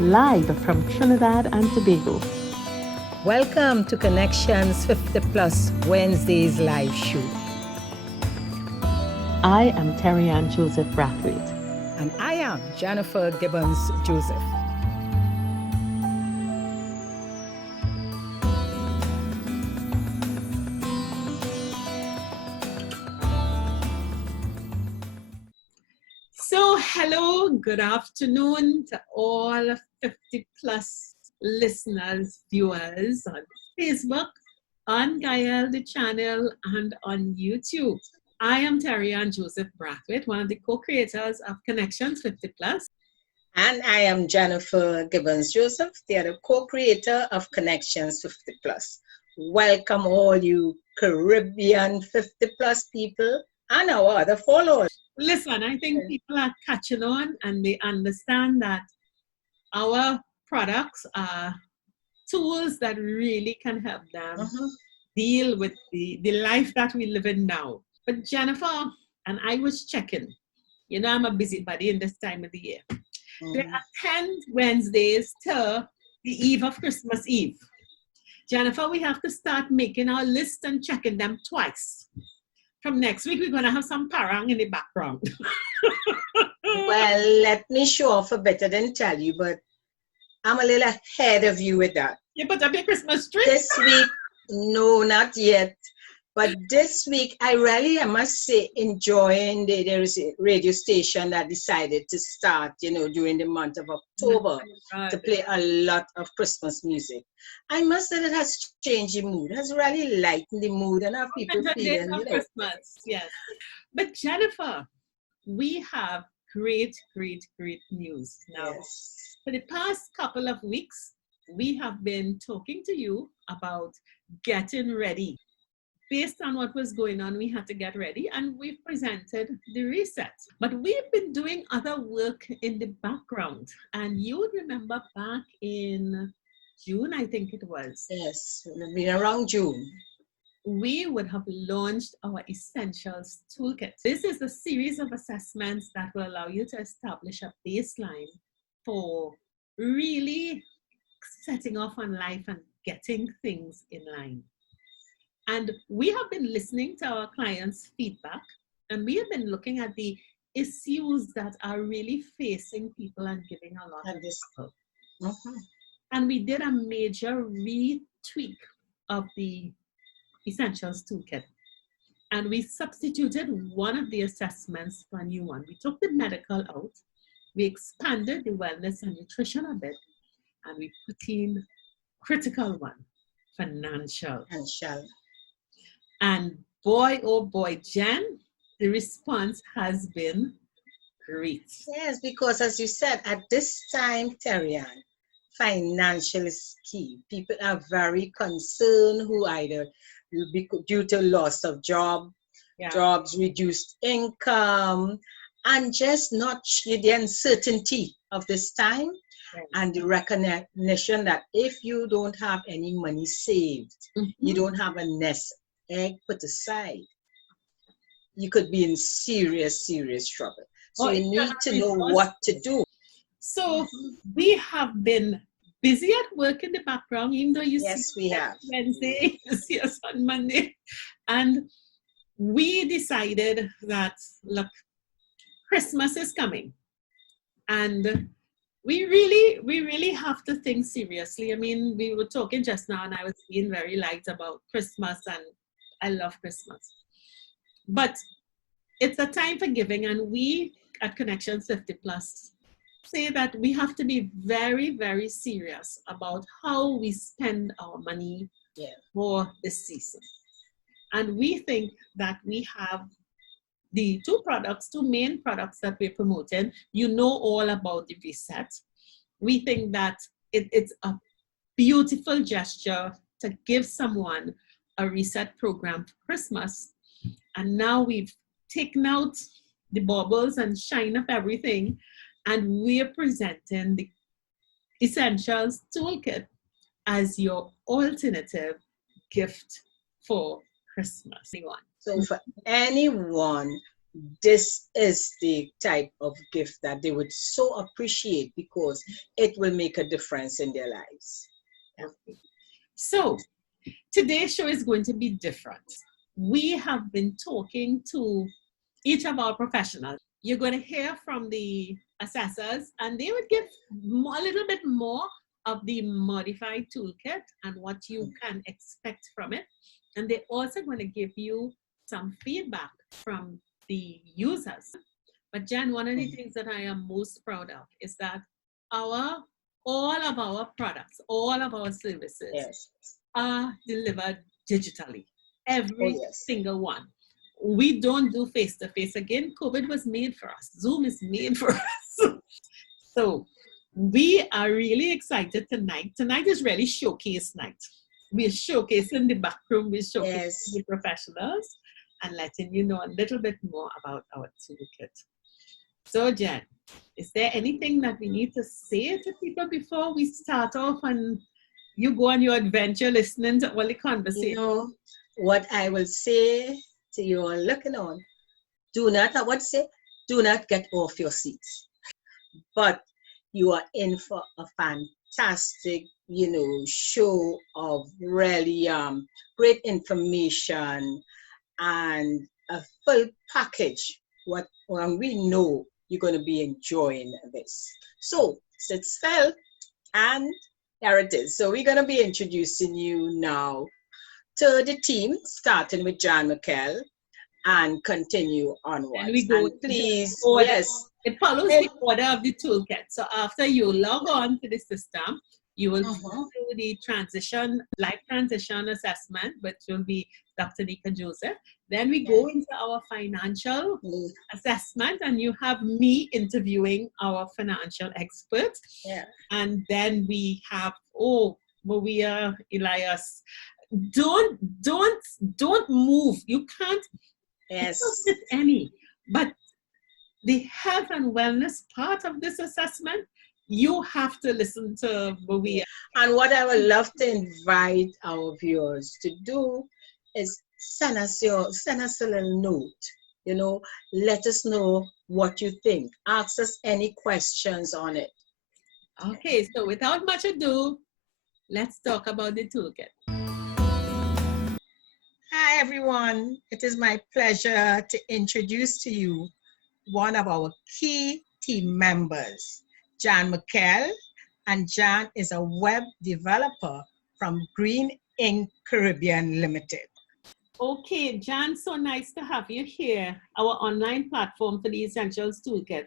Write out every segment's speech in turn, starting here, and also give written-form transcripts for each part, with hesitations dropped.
live from Trinidad and Tobago. Welcome to Connections 50 Plus Wednesdays live show. I am Terry Ann Joseph Brathwaite. And I am Jennifer Gibbons Joseph. So, hello, good afternoon to all 50 plus listeners, viewers on Facebook, on Gael, the channel, and on YouTube. I am Terry Ann Joseph Brathwaite, one of the co-creators of Connections 50 Plus. And I am Jennifer Gibbons Joseph, the other co-creator of Connections 50 Plus. Welcome all you Caribbean 50 plus people and our other followers. Listen, I think people are catching on and they understand that our products are tools that really can help them deal with the life that we live in now. But Jennifer, and I was checking, you know, I'm a busybody in this time of the year. There are 10 Wednesdays till the eve of Christmas Eve. Jennifer, we have to start making our list and checking them twice. From next week, we're going to have some parang in the background. Well, let me show off a bit. I didn't tell you, but I'm a little ahead of you with that. You put up your Christmas tree? This week, no, not yet. But this week, I really, I must say, enjoying there is a radio station that decided to start, during the month of October to play a lot of Christmas music. I must say that has changed the mood, has really lightened the mood and have people feeling, Christmas, yes. But Jennifer, we have great news now. Yes. For the past couple of weeks, we have been talking to you about getting ready. Based on what was going on, we had to get ready and we presented the reset. But we've been doing other work in the background. And you would remember back in June, I think it was. Yes, it'll be around June. We would have launched our Essentials Toolkit. This is a series of assessments that will allow you to establish a baseline for really setting off on life and getting things in line. And we have been listening to our clients' feedback, and we have been looking at the issues that are really facing people and giving a lot of trouble. And we did a major retweak of the Essentials Toolkit. And we substituted one of the assessments for a new one. We took the medical out, we expanded the wellness and nutrition a bit, and we put in critical one, financial. And boy, oh boy, Jen, the response has been great. Yes, because as you said, at this time, Terry Ann, financial is key. People are very concerned who either will be due to loss of jobs, reduced income, and just not the uncertainty of this time. And the recognition that if you don't have any money saved, you don't have a nest egg put aside, you could be in serious trouble. So you need to know what to do. So we have been busy at work in the background, even though you see us Wednesday, you see us on Monday. And we decided that, look, Christmas is coming. And we really have to think seriously. I mean, we were talking just now and I was being very light about Christmas and I love Christmas. But it's a time for giving, and we at Connections 50 Plus say that we have to be very serious about how we spend our money for this season. And we think that we have the two main products that we're promoting. You know all about the reset. We think that it's a beautiful gesture to give someone a reset program for Christmas. And now we've taken out the baubles and shine up everything, and we're presenting the Essentials Toolkit as your alternative gift for Christmas. So for anyone this is the type of gift that they would so appreciate because it will make a difference in their lives. So today's show is going to be different. We have been talking to each of our professionals. You're going to hear from the assessors, and they would give a little bit more of the modified toolkit and what you can expect from it. And they're also going to give you some feedback from the users. But Jen, one of the things that I am most proud of is that all of our products, all of our services are delivered digitally. Every single one. We don't do face-to-face again. COVID was made for us. Zoom is made for us. So we are really excited tonight. Tonight is really showcase night. We're showcasing the back room, we're showcasing the professionals, and letting you know a little bit more about our toolkit. So Jen, is there anything that we need to say to people before we start off and you go on your adventure listening to all the conversation? You know, what I will say to you all looking on, do not get off your seats. But you are in for a fantastic, show of really great information and a full package. When we know you're going to be enjoying this. So sit still, and there it is. So we're going to be introducing you now to the team, starting with John McKell, and continue onwards. And we go, and please, it follows the order of the toolkit. So after you log on to the system, you will do the life transition assessment, which will be Dr. Nika Joseph. Then we go into our financial assessment, and you have me interviewing our financial experts. And then we have, Maria, Elias. Don't move. You can't. Yes. Not any. But the health and wellness part of this assessment, you have to listen to Maria. And what I would love to invite our viewers to do is send us a little note. Let us know what you think. Ask us any questions on it. Okay, so without much ado, let's talk about the toolkit. Hi everyone, it is my pleasure to introduce to you one of our key team members, Jan McKell, and Jan is a web developer from Green Ink Caribbean Limited. Okay, Jan, so nice to have you here. Our online platform for the Essentials Toolkit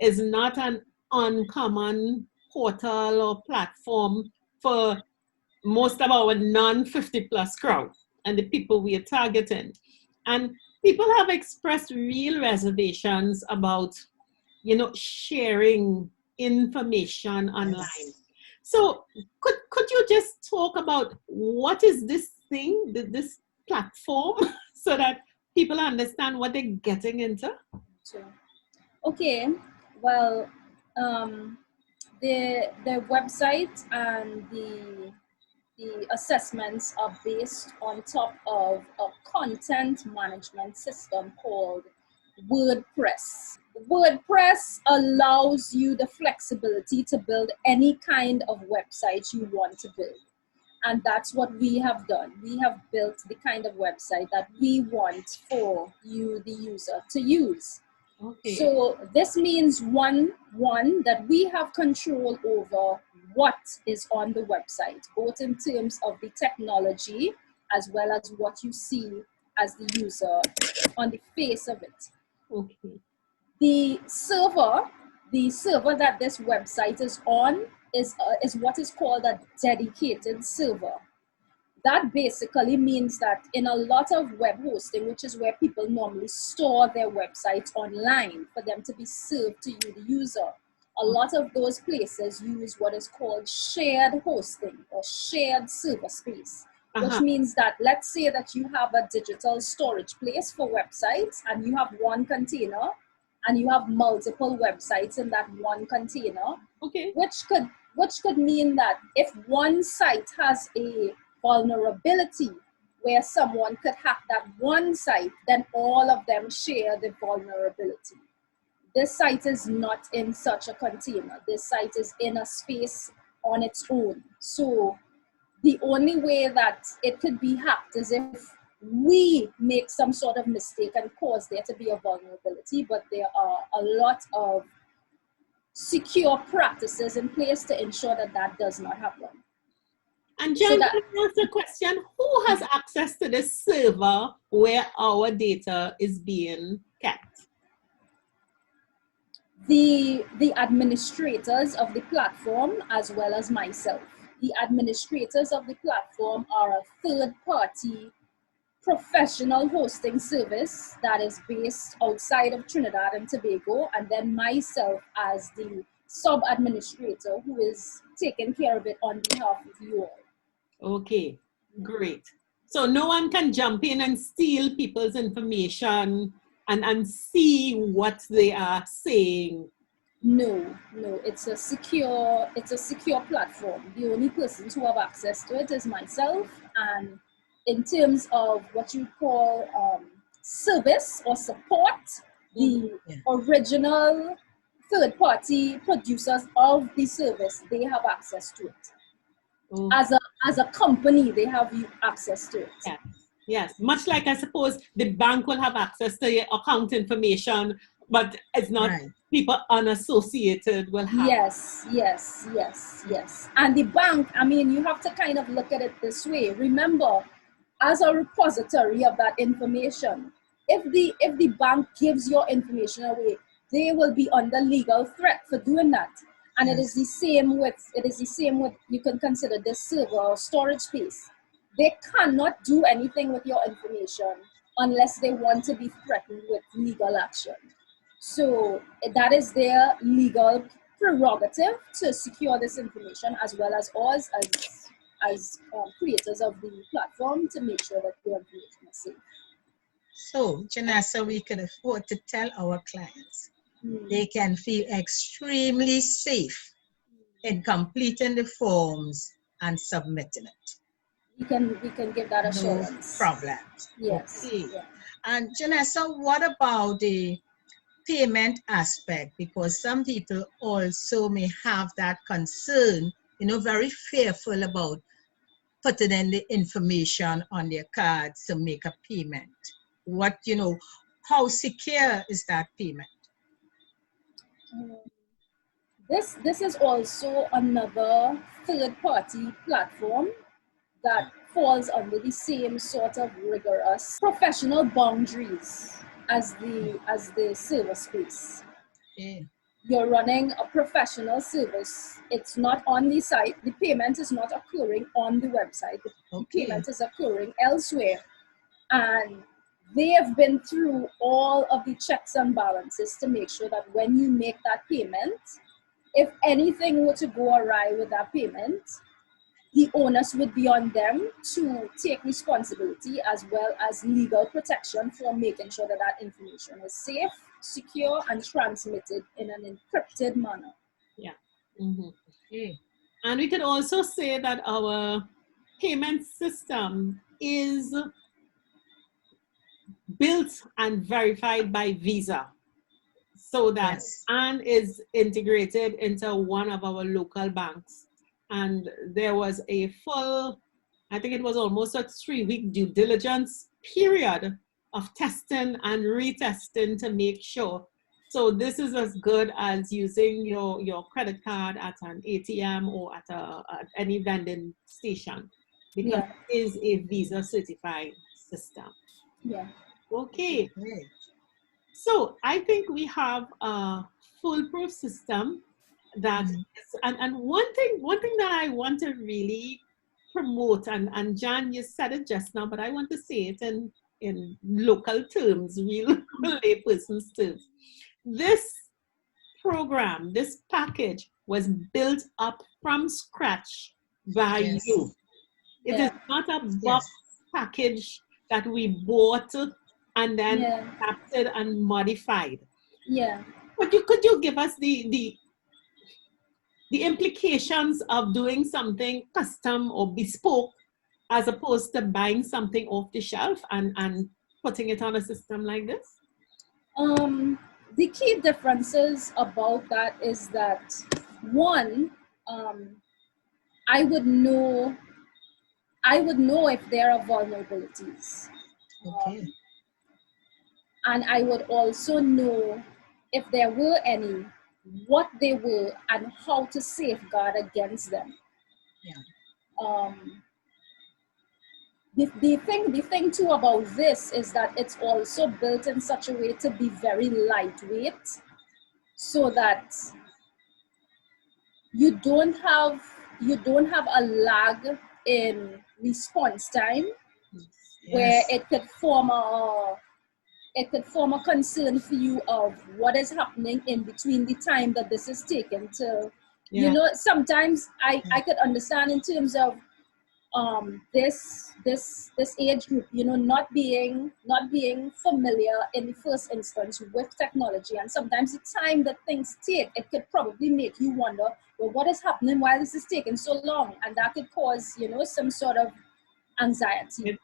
is not an uncommon portal or platform for most of our non-50 plus crowd and the people we are targeting. And people have expressed real reservations about, sharing information online. So could you just talk about what is this thing, this platform, so that people understand what they're getting into? Sure. Okay, well, the website and the assessments are based on top of a content management system called WordPress. WordPress allows you the flexibility to build any kind of website you want to build. And that's what we have done. We have built the kind of website that we want for you, the user, to use. Okay. So this means one that we have control over what is on the website, both in terms of the technology as well as what you see as the user on the face of it. Okay. The server that this website is on is what is called a dedicated server. That basically means that in a lot of web hosting, which is where people normally store their websites online for them to be served to you, the user, a lot of those places use what is called shared hosting or shared server space, which means that let's say that you have a digital storage place for websites and you have one container and you have multiple websites in that one container, which could mean that if one site has a vulnerability where someone could hack that one site, then all of them share the vulnerability. This site is not in such a container. This site is in a space on its own. So the only way that it could be hacked is if we make some sort of mistake and cause there to be a vulnerability, but there are a lot of secure practices in place to ensure that that does not happen. And John, can I ask a question? Who has access to this server where our data is being kept? The administrators of the platform, as well as myself. The administrators of the platform are a third-party professional hosting service that is based outside of Trinidad and Tobago, and then myself as the sub-administrator who is taking care of it on behalf of you all. Okay, great. So no one can jump in and steal people's information and see what they are saying. No, it's a secure platform. The only persons who have access to it is myself, and in terms of what you call service or support, the original third-party producers of the service, they have access to it. As a company, they have access to it. Yeah. Yes, much like I suppose the bank will have access to your account information, but it's not people unassociated will have. Yes. And the bank, I mean, you have to kind of look at it this way. Remember, as a repository of that information, if the bank gives your information away, they will be under legal threat for doing that. And it is the same with you can consider this server or storage space. They cannot do anything with your information unless they want to be threatened with legal action. So that is their legal prerogative to secure this information, as well as us as creators of the platform to make sure that your information is safe. So, Janessa, we can afford to tell our clients they can feel extremely safe in completing the forms and submitting it. We can give that assurance. No problem. Yes. Okay. Yeah. And Janessa, what about the payment aspect? Because some people also may have that concern, very fearful about putting in the information on their cards to make a payment. How secure is that payment? This is also another third-party platform that falls under the same sort of rigorous professional boundaries as the server space. Okay. You're running a professional service. It's not on the site. The payment is not occurring on the website. The payment is occurring elsewhere. And they have been through all of the checks and balances to make sure that when you make that payment, if anything were to go awry with that payment, the onus would be on them to take responsibility as well as legal protection for making sure that that information is safe, secure, and transmitted in an encrypted manner. Yeah. Okay. And we could also say that our payment system is built and verified by Visa, so that and is integrated into one of our local banks. And there was a full, I think it was almost a 3-week due diligence period of testing and retesting to make sure. So this is as good as using your credit card at an ATM or at any vending station, because it is a Visa certified system. Yeah. Okay. So I think we have a foolproof system that is, and one thing that I want to really promote, and Jan, you said it just now, but I want to say it in local terms, real layperson's terms. This program, this package was built up from scratch by you. It is not a box package that we bought and then adapted and modified. Yeah. But could you give us the implications of doing something custom or bespoke as opposed to buying something off the shelf and putting it on a system like this? The key differences about that is that one, I would know if there are vulnerabilities. Okay. And I would also know if there were any, what they were, and how to safeguard against them. Yeah. The thing too about this is that it's also built in such a way to be very lightweight, so that you don't have a lag in response time, where Yes. it could form a concern for you of what is happening in between the time that this is taken to, you know, sometimes I could understand in terms of this age group, you know, not being familiar in the first instance with technology, and sometimes the time that things take, it could probably make you wonder, well, what is happening, why this is taking so long, and that could cause, you know, some sort of anxiety.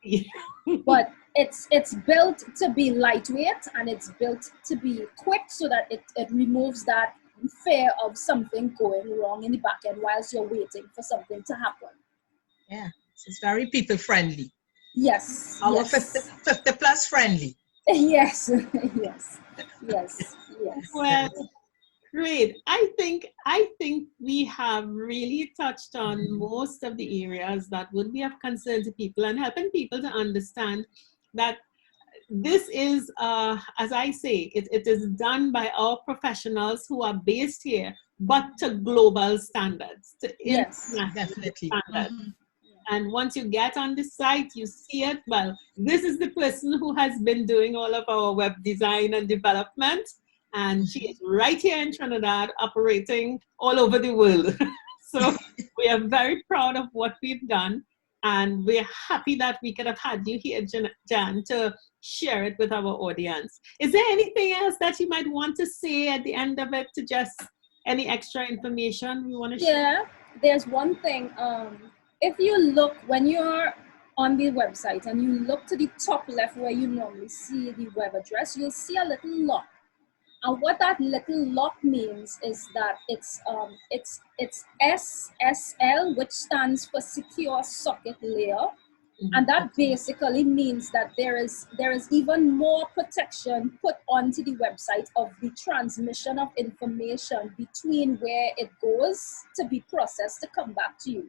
But it's built to be lightweight, and it's built to be quick, so that it removes that fear of something going wrong in the back end whilst you're waiting for something to happen. Yeah, it's very people friendly. Yes. Our yes. 50 plus friendly. Yes. yes. Well, great. I think we have really touched on most of the areas that would be of concern to people, and helping people to understand that this is, as I say, it is done by our professionals who are based here, but to global standards, to international definitely standards. And once you get on the site, you see it. Well, this is the person who has been doing all of our web design and development. And she is right here in Trinidad, operating all over the world. So we are very proud of what we've done. And we're happy that we could have had you here, Jan, to share it with our audience. Is there anything else that you might want to say at the end of it, to just any extra information we want to share? Yeah, there's one thing. If you look, when you're on the website and you look to the top left where you normally see the web address, you'll see a little lock. And what that little lock means is that it's SSL, which stands for Secure Socket Layer. And that basically means that there is even more protection put onto the website of the transmission of information between where it goes to be processed to come back to you.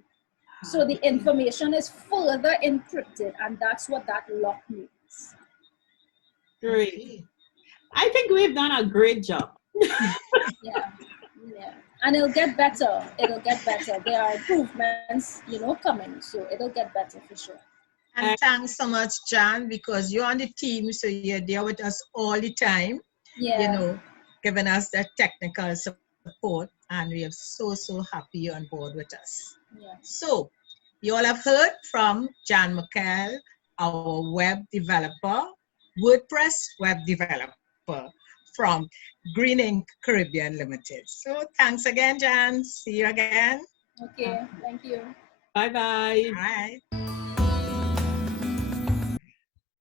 So the information is further encrypted, and that's what that lock means. Great. I think we've done a great job. Yeah. And it'll get better. There are improvements, you know, coming. So it'll get better for sure. And thanks so much, Jan, because you're on the team, so you're there with us all the time. Yeah. You know, giving us that technical support, and we are so happy you're on board with us. Yeah. So, you all have heard from Jan McKell, our web developer, WordPress web developer from Green Ink Caribbean Limited. So, thanks again, Jan. See you again. Okay, thank you. Bye-bye. All right.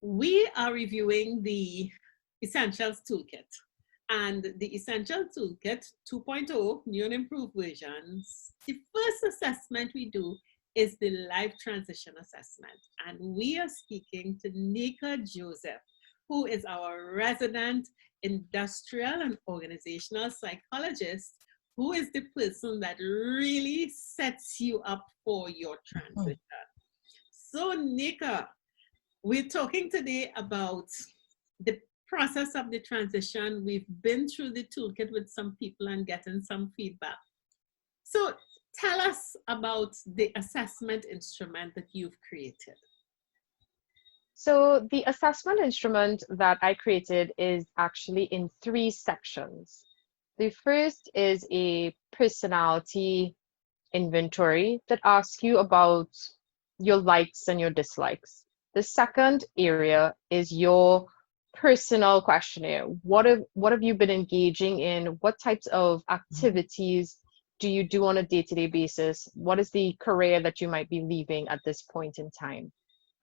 We are reviewing the Essentials Toolkit. And the Essentials Toolkit 2.0, new and improved versions, the first assessment we do is the life transition assessment. And we are speaking to Nika Joseph, who is our resident industrial and organizational psychologist, who is the person that really sets you up for your transition. So Nika, we're talking today about the process of the transition. We've been through the toolkit with some people and getting some feedback. So tell us about the assessment instrument that you've created. So the assessment instrument that I created is actually in 3 sections. The first is a personality inventory that asks you about your likes and your dislikes. The second area is your personal questionnaire. What have you been engaging in? What types of activities do you do on a day-to-day basis? What is the career that you might be leaving at this point in time?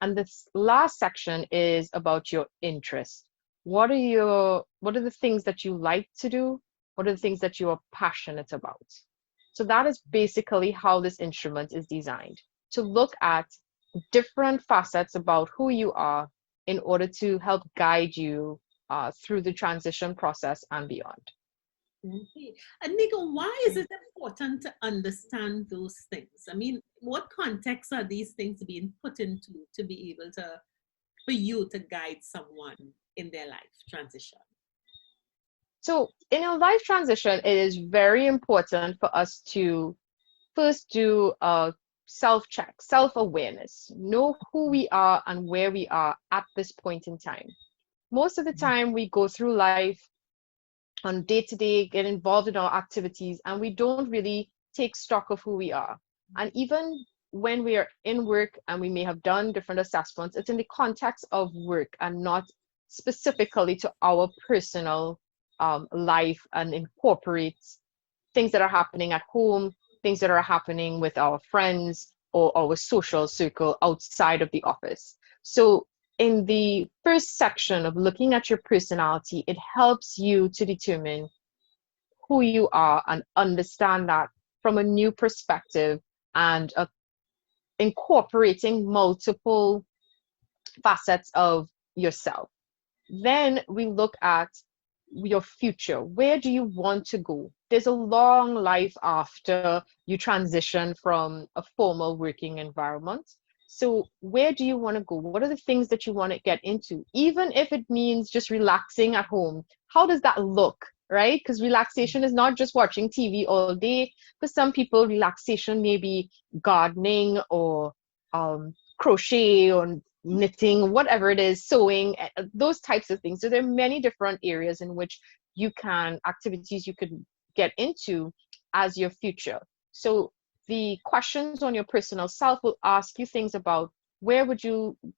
And this last section is about your interests. What are the things that you like to do? What are the things that you are passionate about? So that is basically how this instrument is designed, to look at different facets about who you are in order to help guide you through the transition process and beyond. Okay. And Nika, why is it important to understand those things? I mean, what context are these things being put into to be able to, for you to guide someone in their life transition? So in a life transition, it is very important for us to first do a self-check, self-awareness, know who we are and where we are at this point in time. Most of the time we go through life on day to day, get involved in our activities, and we don't really take stock of who we are. And even when we are in work and we may have done different assessments, it's in the context of work and not specifically to our personal life, and incorporates things that are happening at home, things that are happening with our friends or our social circle outside of the office. So in the first section of looking at your personality, it helps you to determine who you are and understand that from a new perspective, and incorporating multiple facets of yourself. Then we look at your future. Where do you want to go? There's a long life after you transition from a formal working environment. So where do you want to go? What are the things that you want to get into? Even if it means just relaxing at home, how does that look, right? Because relaxation is not just watching TV all day. For some people, relaxation may be gardening or crochet or knitting, whatever it is, sewing, those types of things. So there are many different areas in which activities you could get into as your future. So the questions on your personal self will ask you things about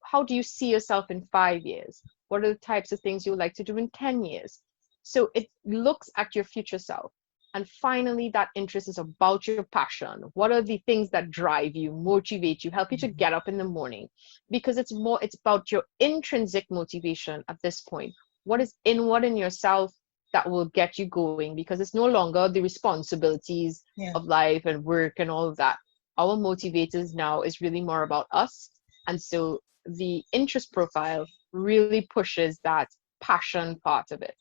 how do you see yourself in 5 years? What are the types of things you would like to do in 10 years? So it looks at your future self. And finally, that interest is about your passion. What are the things that drive you, motivate you, help you to get up in the morning? Because it's about your intrinsic motivation at this point. What is inward in yourself that will get you going? Because it's no longer the responsibilities of life and work and all of that. Our motivators now is really more about us. And so the interest profile really pushes that passion part of it.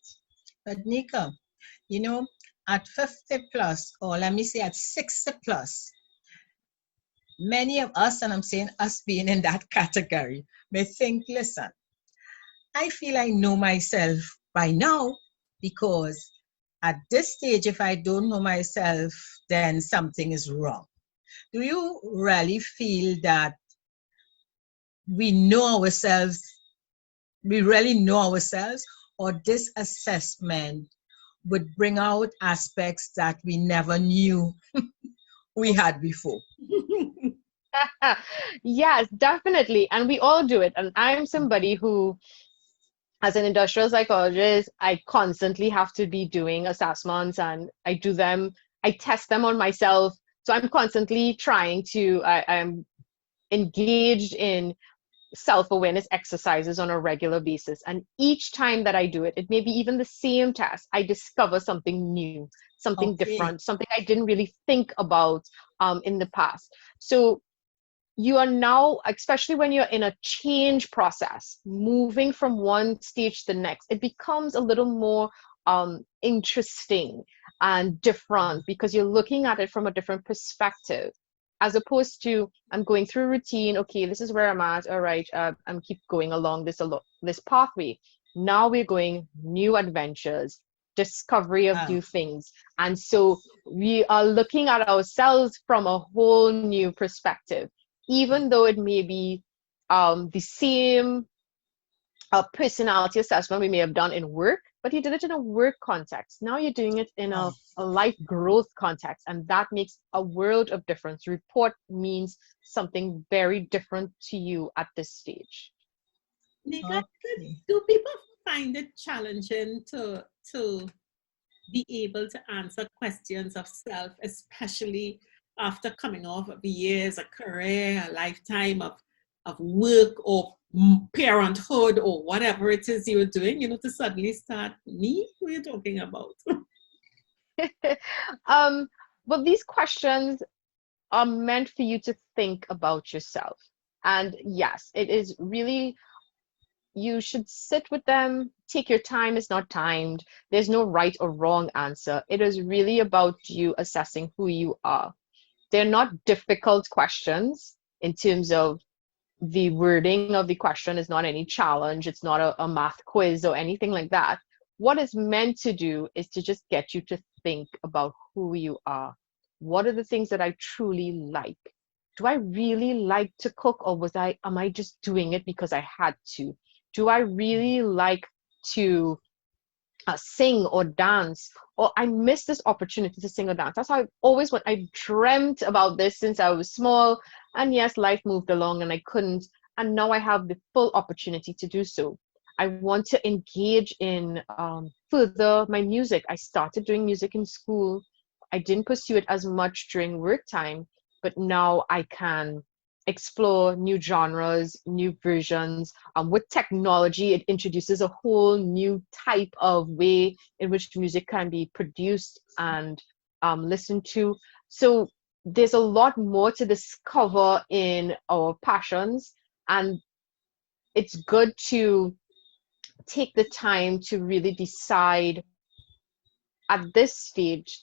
But Nika, you know, at 50 plus, or let me say at 60 plus, many of us, and I'm saying us being in that category, may think, listen, I feel I know myself by now, because at this stage, if I don't know myself, then something is wrong. Do you really feel that we know ourselves, we really know ourselves, or this assessment would bring out aspects that we never knew we had before? Yes, definitely. And we all do it. And I'm somebody who, as an industrial psychologist, I constantly have to be doing assessments, and I do them, I test them on myself. So I'm constantly I'm engaged in self-awareness exercises on a regular basis. And each time that I do it, it may be even the same test, I discover something new, something different, something I didn't really think about in the past. So you are now, especially when you're in a change process, moving from one stage to the next, it becomes a little more interesting and different, because you're looking at it from a different perspective, as opposed to, I'm going through a routine. Okay, this is where I'm at. All right, I'm keep going along this pathway. Now we're going new adventures, discovery of new things. And so we are looking at ourselves from a whole new perspective, even though it may be the same personality assessment we may have done in work, but you did it in a work context. Now you're doing it in a life growth context, and that makes a world of difference. Report means something very different to you at this stage. Nika, do people find it challenging to be able to answer questions of self, especially after coming off of years, a career, a lifetime of work or parenthood or whatever it is you're doing, to suddenly start, me? Who are you talking about? Well, these questions are meant for you to think about yourself. And yes, it is really, you should sit with them, take your time, it's not timed. There's no right or wrong answer. It is really about you assessing who you are. They're not difficult questions in terms of the wording of the question is not any challenge. It's not a math quiz or anything like that. What it's meant to do is to just get you to think about who you are. What are the things that I truly like? Do I really like to cook, or am I just doing it because I had to? Do I really like to sing or dance, or I missed this opportunity to sing or dance? That's how I dreamt about this since I was small. And yes, life moved along and I couldn't. And now I have the full opportunity to do so. I want to engage in further my music. I started doing music in school. I didn't pursue it as much during work time, but now I can explore new genres, new versions. With technology, it introduces a whole new type of way in which music can be produced and listened to. So there's a lot more to discover in our passions, and it's good to take the time to really decide at this stage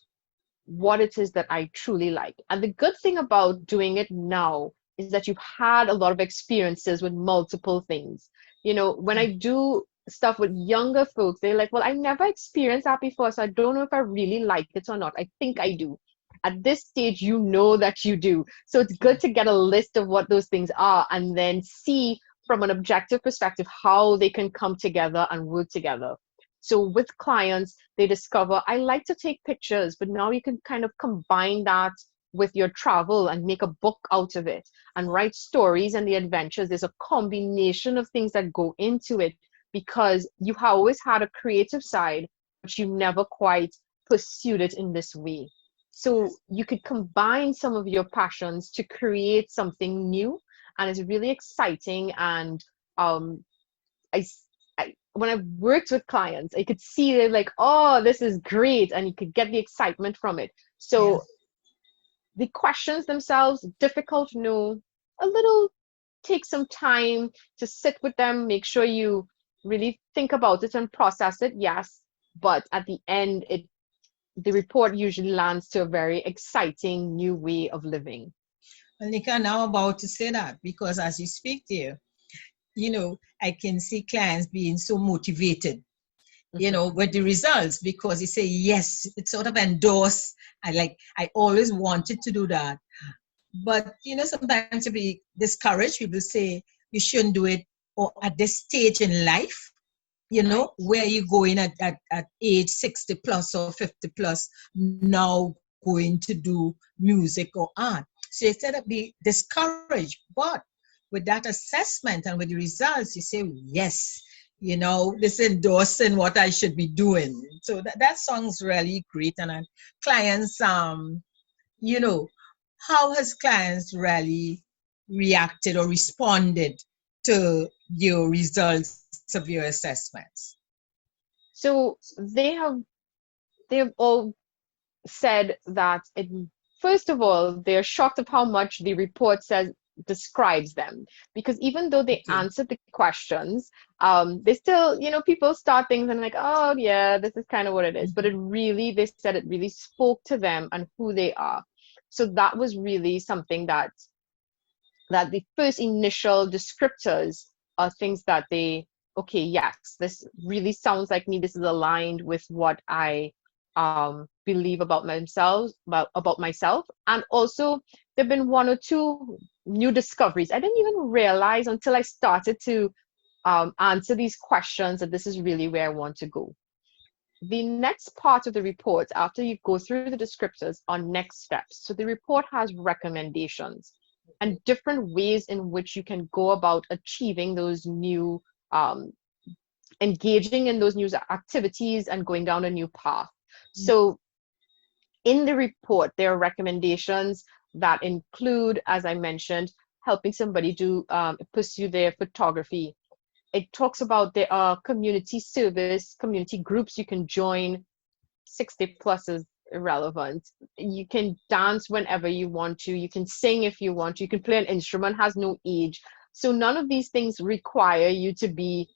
what it is that I truly like. And the good thing about doing it now is that you've had a lot of experiences with multiple things. When I do stuff with younger folks, they're like, well, I never experienced that before, so I don't know if I really like it or not. I think I do. At this stage, you know that you do. So it's good to get a list of what those things are and then see from an objective perspective how they can come together and work together. So with clients, they discover, I like to take pictures, but now you can kind of combine that with your travel and make a book out of it and write stories and the adventures. There's a combination of things that go into it because you have always had a creative side, but you never quite pursued it in this way. So you could combine some of your passions to create something new, and it's really exciting. And I, when I worked with clients, I could see they're like, oh, this is great. And you could get the excitement from it. So the questions themselves, difficult, no, a little, take some time to sit with them, make sure you really think about it and process it, yes. But at the end, the report usually lands to a very exciting new way of living. Well, Nika, I'm now about to say that because as you speak there, I can see clients being so motivated, with the results because they say, yes, it's sort of endorsed. I always wanted to do that. But, sometimes to be discouraged, people say you shouldn't do it or at this stage in life, where you going at age 60 plus or 50 plus, now going to do music or art. So instead of be discouraged, but with that assessment and with the results, you say, yes, this endorsing what I should be doing. So that sounds really great. And clients, how has clients really reacted or responded to your results of your assessments? So they've all said that first of all, they're shocked of how much the report describes them, because even though they answered the questions, they still, people start things and like, oh yeah, this is kind of what it is. But they said it really spoke to them and who they are. So that was really something that the first initial descriptors are things that okay, yes, this really sounds like me. This is aligned with what I believe about myself. And also there've been one or two new discoveries I didn't even realize until I started to answer these questions, that this is really where I want to go. The next part of the report, after you go through the descriptors, are next steps. So the report has recommendations and different ways in which you can go about achieving those new engaging in those new activities and going down a new path. So in the report, there are recommendations that include, as I mentioned, helping somebody to pursue their photography. It talks about there are community service, community groups you can join. 60 plus is irrelevant. You can dance whenever you want to. You can sing if you want to. You can play an instrument, has no age. So none of these things require you to be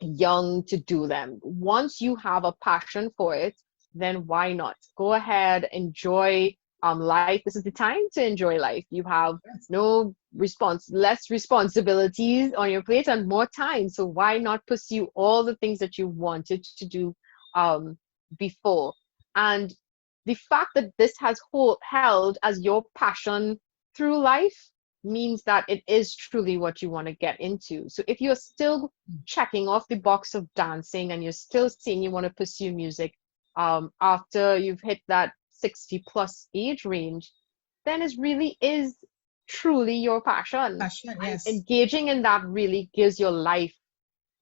young to do them. Once you have a passion for it, then why not? Go ahead, enjoy life. This is the time to enjoy life. You have less responsibilities on your plate and more time. So why not pursue all the things that you wanted to do before? And the fact that this has held as your passion through life means that it is truly what you want to get into. So if you're still checking off the box of dancing and you're still saying you want to pursue music after you've hit that 60 plus age range, then it really is truly your passion. Yes. And engaging in that really gives your life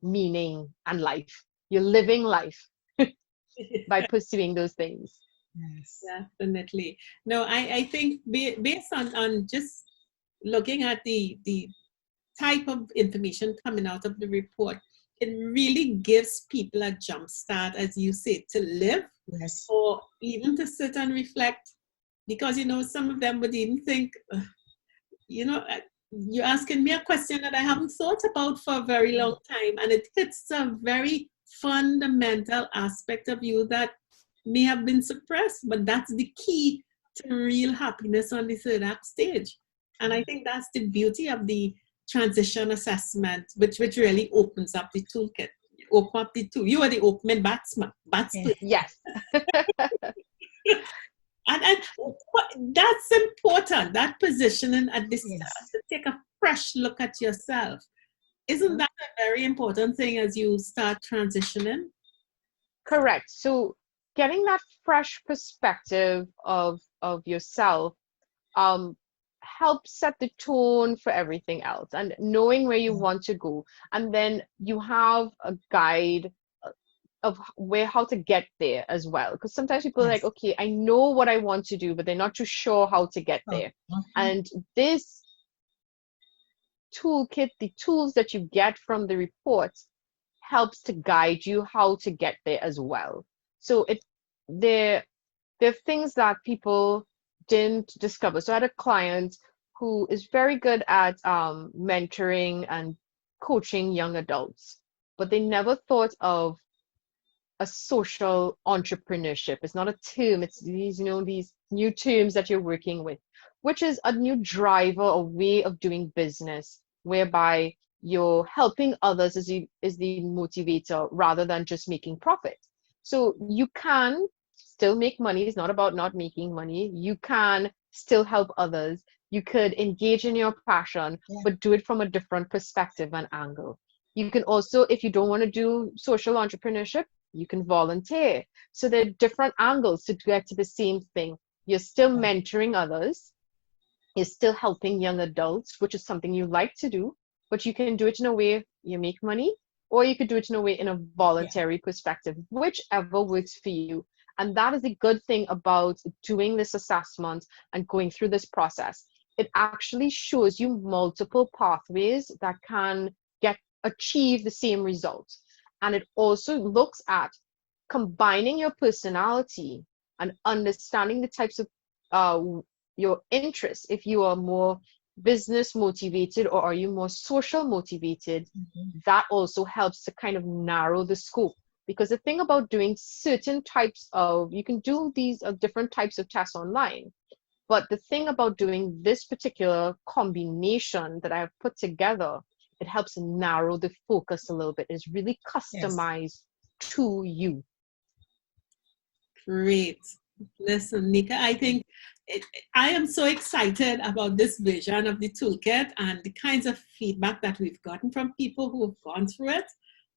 meaning and life. You're living life by pursuing those things. Yes. Definitely. No, I think based on just looking at the type of information coming out of the report, it really gives people a jump start, as you say, to live, yes, or even to sit and reflect, because some of them would even think, you're asking me a question that I haven't thought about for a very long time, and it hits a very fundamental aspect of you that may have been suppressed, but that's the key to real happiness on the third act stage. And I think that's the beauty of the transition assessment, which really opens up the toolkit. Open up the tool. You are the opening batsman. Yes. And that's important, that positioning at this time, to take a fresh look at yourself. Isn't that a very important thing as you start transitioning? Correct. So getting that fresh perspective of yourself helps set the tone for everything else, and knowing where you want to go, and then you have a guide of how to get there as well, because sometimes people are like, okay, I know what I want to do, but they're not too sure how to get there. And this toolkit, the tools that you get from the reports, helps to guide you how to get there as well. So there are things that people didn't discover. So I had a client who is very good at mentoring and coaching young adults, but they never thought of a social entrepreneurship. It's not a term, it's these new terms that you're working with, which is a new driver, a way of doing business, whereby you're helping others is the motivator rather than just making profit. So you can still make money. It's not about not making money. You can still help others. You could engage in your passion, but do it from a different perspective and angle. You can also, if you don't want to do social entrepreneurship, you can volunteer. So there are different angles to get to the same thing. You're still mentoring others. You're still helping young adults, which is something you like to do, but you can do it in a way you make money, or you could do it in a way in a voluntary perspective, whichever works for you. And that is the good thing about doing this assessment and going through this process. It actually shows you multiple pathways that can achieve the same results. And it also looks at combining your personality and understanding the types of your interests. If you are more business motivated or are you more social motivated, that also helps to kind of narrow the scope. Because the thing about doing certain types of, you can do these different types of tests online, but the thing about doing this particular combination that I have put together, it helps narrow the focus a little bit. It's really customized to you. Great. Listen, Nika, I think I am so excited about this version of the toolkit and the kinds of feedback that we've gotten from people who have gone through it,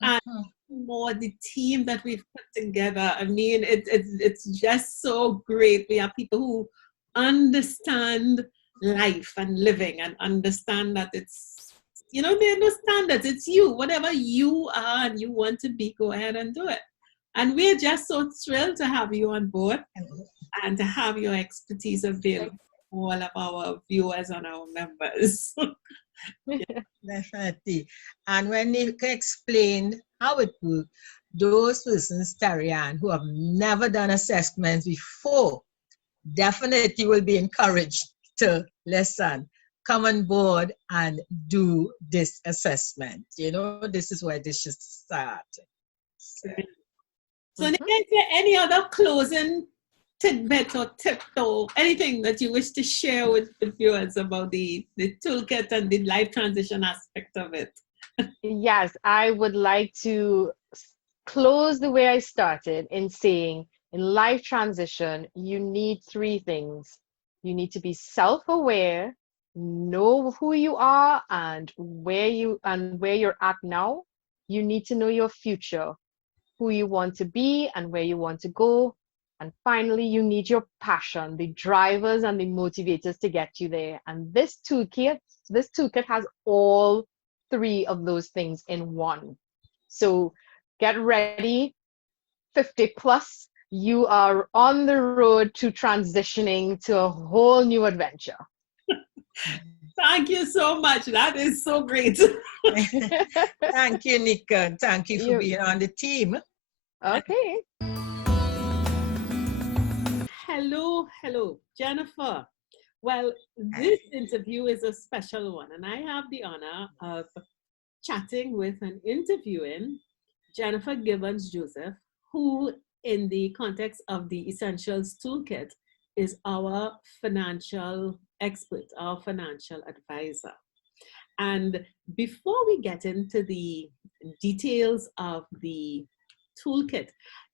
and more the team that we've put together. I mean, it's just so great. We have people who understand life and living and understand that it's, there are no standards. It's you, whatever you are and you want to be, go ahead and do it. And we're just so thrilled to have you on board and to have your expertise available for all of our viewers and our members. Definitely. And when they can explain how it works, those persons, Tarian, who have never done assessments before, definitely will be encouraged to listen, come on board and do this assessment. You know, this is where this should start. So, Nika, is there any other closing tidbit or tip or anything that you wish to share with the viewers about the toolkit and the life transition aspect of it? Yes, I would like to close the way I started in saying in life transition, you need three things. You need to be self-aware, know who you are and where you're at now. You need to know your future, who you want to be and where you want to go. And finally, you need your passion, the drivers and the motivators to get you there. And this toolkit has all three of those things in one. So get ready, 50 plus. You are on the road to transitioning to a whole new adventure. Thank you so much. That is so great. Thank you, Nika. Thank you for being on the team. Okay. Hello, Jennifer. Well, this interview is a special one, and I have the honor of chatting with and interviewing Jennifer Gibbons Joseph, who, in the context of the Essentials Toolkit, is our financial expert, our financial advisor. And before we get into the details of the toolkit,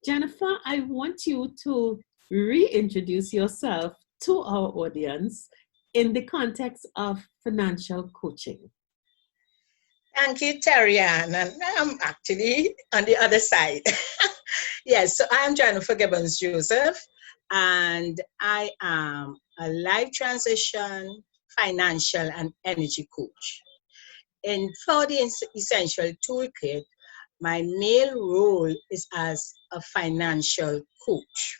Jennifer, I want you to reintroduce yourself to our audience in the context of financial coaching. Thank you, Tarian. And I'm actually on the other side. Yes, so I'm Jennifer Gibbons Joseph, and I am a life transition, financial, and energy coach. And for the Essential Toolkit, my main role is as a financial coach.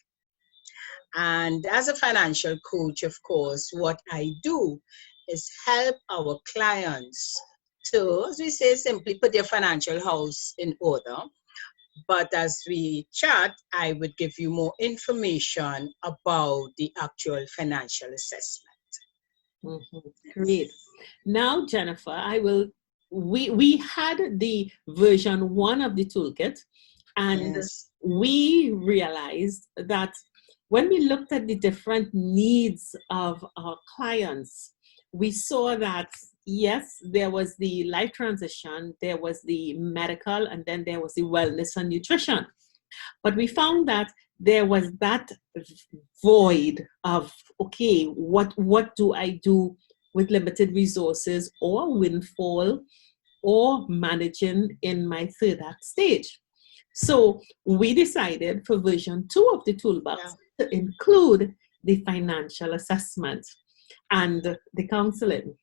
And as a financial coach, of course, what I do is help our clients to, as we say, simply put their financial house in order. But as we chat, I would give you more information about the actual financial assessment. Mm-hmm. Great. Now, Jennifer, we had the version 1 of the toolkit, and yes, we realized that when we looked at the different needs of our clients, we saw that, yes, there was the life transition, there was the medical, and then there was the wellness and nutrition. But we found that there was that void of, okay, what do I do with limited resources or windfall or managing in my third act stage? So we decided for version 2 of the toolbox to include the financial assessment and the counseling.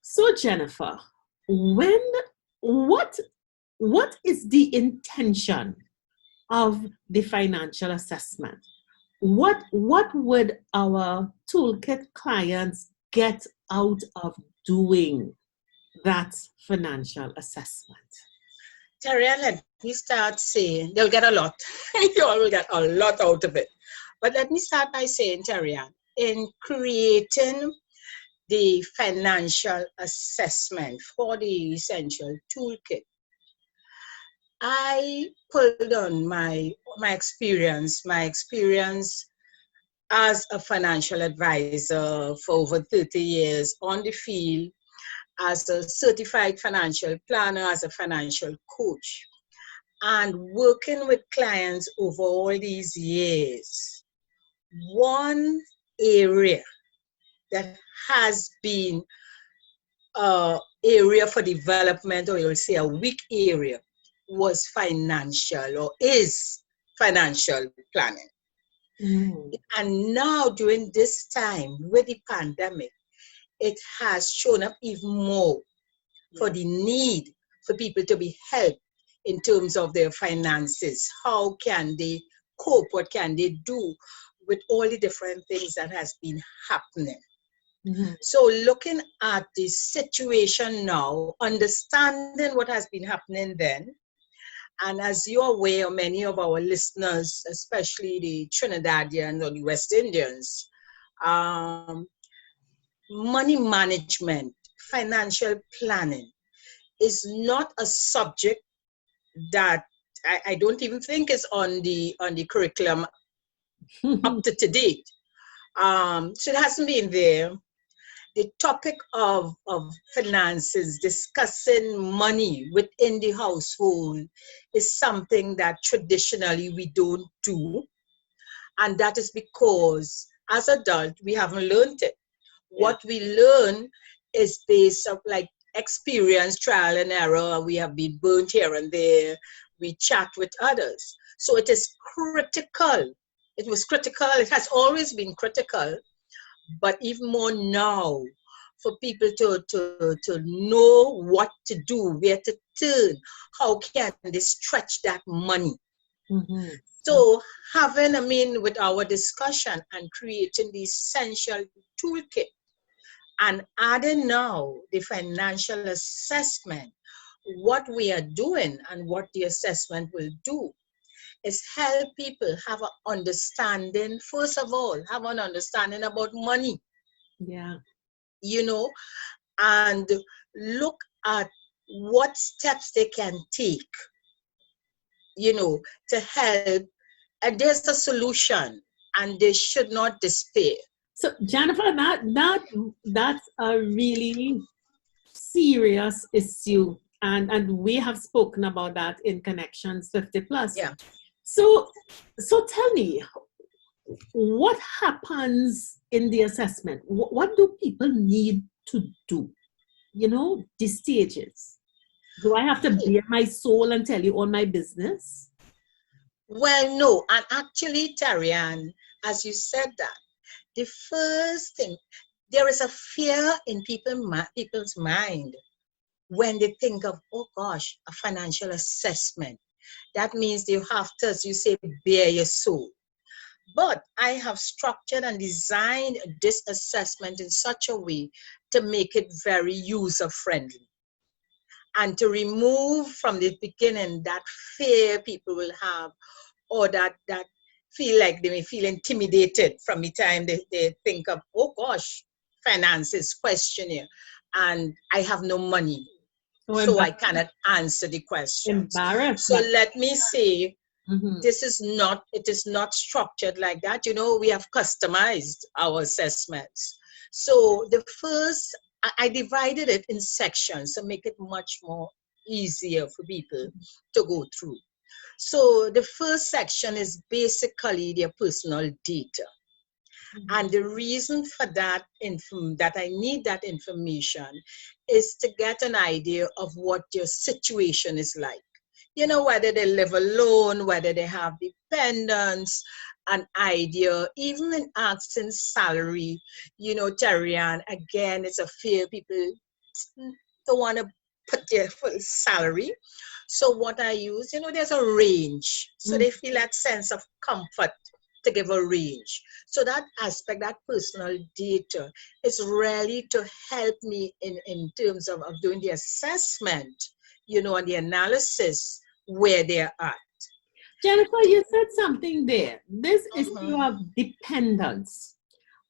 So Jennifer, what is the intention of the financial assessment? What would our toolkit clients get out of doing that financial assessment? Tarian, let me start saying, they'll get a lot. You all will get a lot out of it. But let me start by saying, Tarian, in creating the financial assessment for the Essential Toolkit, I pulled on my experience as a financial advisor for over 30 years on the field, as a certified financial planner, as a financial coach, and working with clients over all these years. One area that has been an area for development, or you'll say a weak area, was financial, or is financial planning. And now during this time with the pandemic, it has shown up even more for the need for people to be helped in terms of their finances. How can they cope? What can they do with all the different things that has been happening? So looking at the situation now, understanding what has been happening then, and as you're aware, many of our listeners, especially the Trinidadians or the West Indians, money management, financial planning is not a subject that I don't even think is on the curriculum up to date. So it hasn't been there. The topic of finances, discussing money within the household, is something that traditionally we don't do. And that is because as adults, we haven't learned it. What we learn is based on like experience, trial and error. We have been burnt here and there. We chat with others. So it is critical. It was critical. It has always been critical, but even more now, for people to know what to do, where to turn, how can they stretch that money. So having, with our discussion and creating the essential toolkit and adding now the financial assessment, what we are doing and what the assessment will do is help people have an understanding, first of all, have an understanding about money. Yeah. And look at what steps they can take, to help. And there's a solution, and they should not despair. So Jennifer, that's a really serious issue, and we have spoken about that in Connections 50 Plus. Yeah. So tell me, what happens in the assessment? What do people need to do? The stages. Do I have to bare my soul and tell you all my business? Well, no. And actually, Tarian, as you said that, the first thing, there is a fear in people's mind when they think of, oh gosh, a financial assessment. That means you have to, as you say, bare your soul. But I have structured and designed this assessment in such a way to make it very user-friendly and to remove from the beginning that fear people will have, or that feel like they may feel intimidated from the time they think of, oh gosh, finances questionnaire, and I have no money, so I cannot answer the questions. So let me say, it is not structured like that. We have customized our assessments. So the first, I divided it in sections to make it much more easier for people to go through. So the first section is basically their personal data. And the reason for that, that I need that information, is to get an idea of what your situation is like. Whether they live alone, whether they have dependents, an idea, even in asking salary, Tarian, again, it's a fear. People don't want to put their full salary. So what I use, there's a range. So they feel that sense of comfort to give a range. So that aspect, that personal data, is really to help me in terms of doing the assessment, and the analysis where they're at. Jennifer, you said something there. This issue of dependence.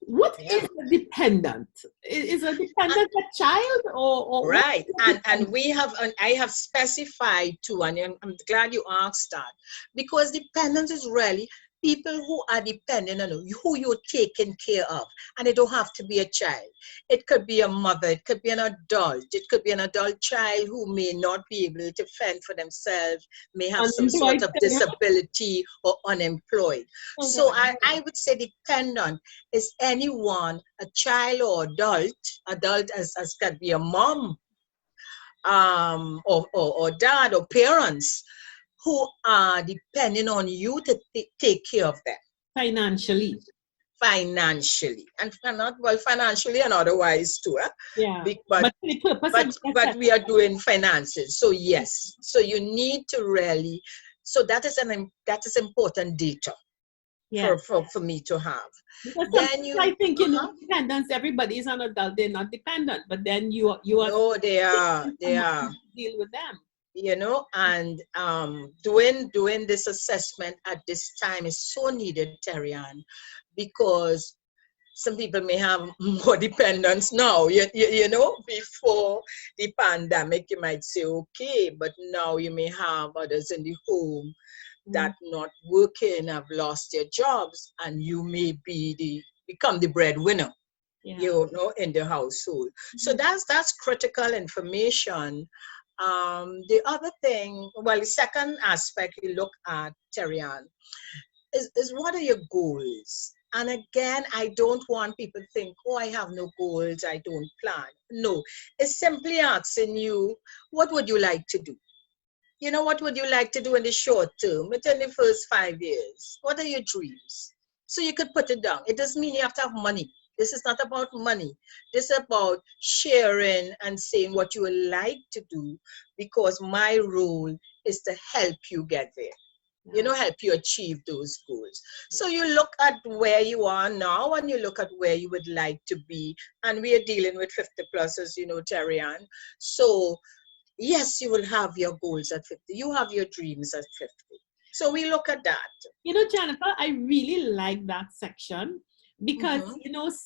What is a dependent? Is a dependent a child or right? And we have, I have specified too, and I'm glad you asked that, because dependence is really people who are dependent on you, who you're taking care of, and it don't have to be a child. It could be a mother, it could be an adult, it could be an adult child who may not be able to fend for themselves, may have some sort of disability or unemployed. So I would say dependent is anyone, a child or adult as could be a mom, or dad or parents, who are depending on you to take care of them. Financially. financially, and not well financially and otherwise too. Yeah. But for the purpose of but we are doing finances. So yes, so you need to really. So that is important data yeah. for me to have. Because Then you, I think dependence. Everybody is an adult; they're not dependent. But then you are no, they are deal with them. And doing this assessment at this time is so needed, Terry-Ann, because some people may have more dependence now. Before the pandemic, you might say, okay, but now you may have others in the home that not working, have lost their jobs, and you may become the breadwinner, in the household. So that's critical information. The other thing, well, the second aspect you look at, Terry-Ann, is what are your goals? And again, I don't want people to think, oh, I have no goals, I don't plan. No, it's simply asking you, what would you like to do? What would you like to do in the short term, within the first 5 years? What are your dreams? So you could put it down. It doesn't mean you have to have money. This is not about money. This is about sharing and saying what you would like to do, because my role is to help you get there. Help you achieve those goals. So you look at where you are now and you look at where you would like to be. And we are dealing with 50 plus, as you know, Terry-Ann. So yes, you will have your goals at 50. You have your dreams at 50. So we look at that. Jennifer, I really like that section because,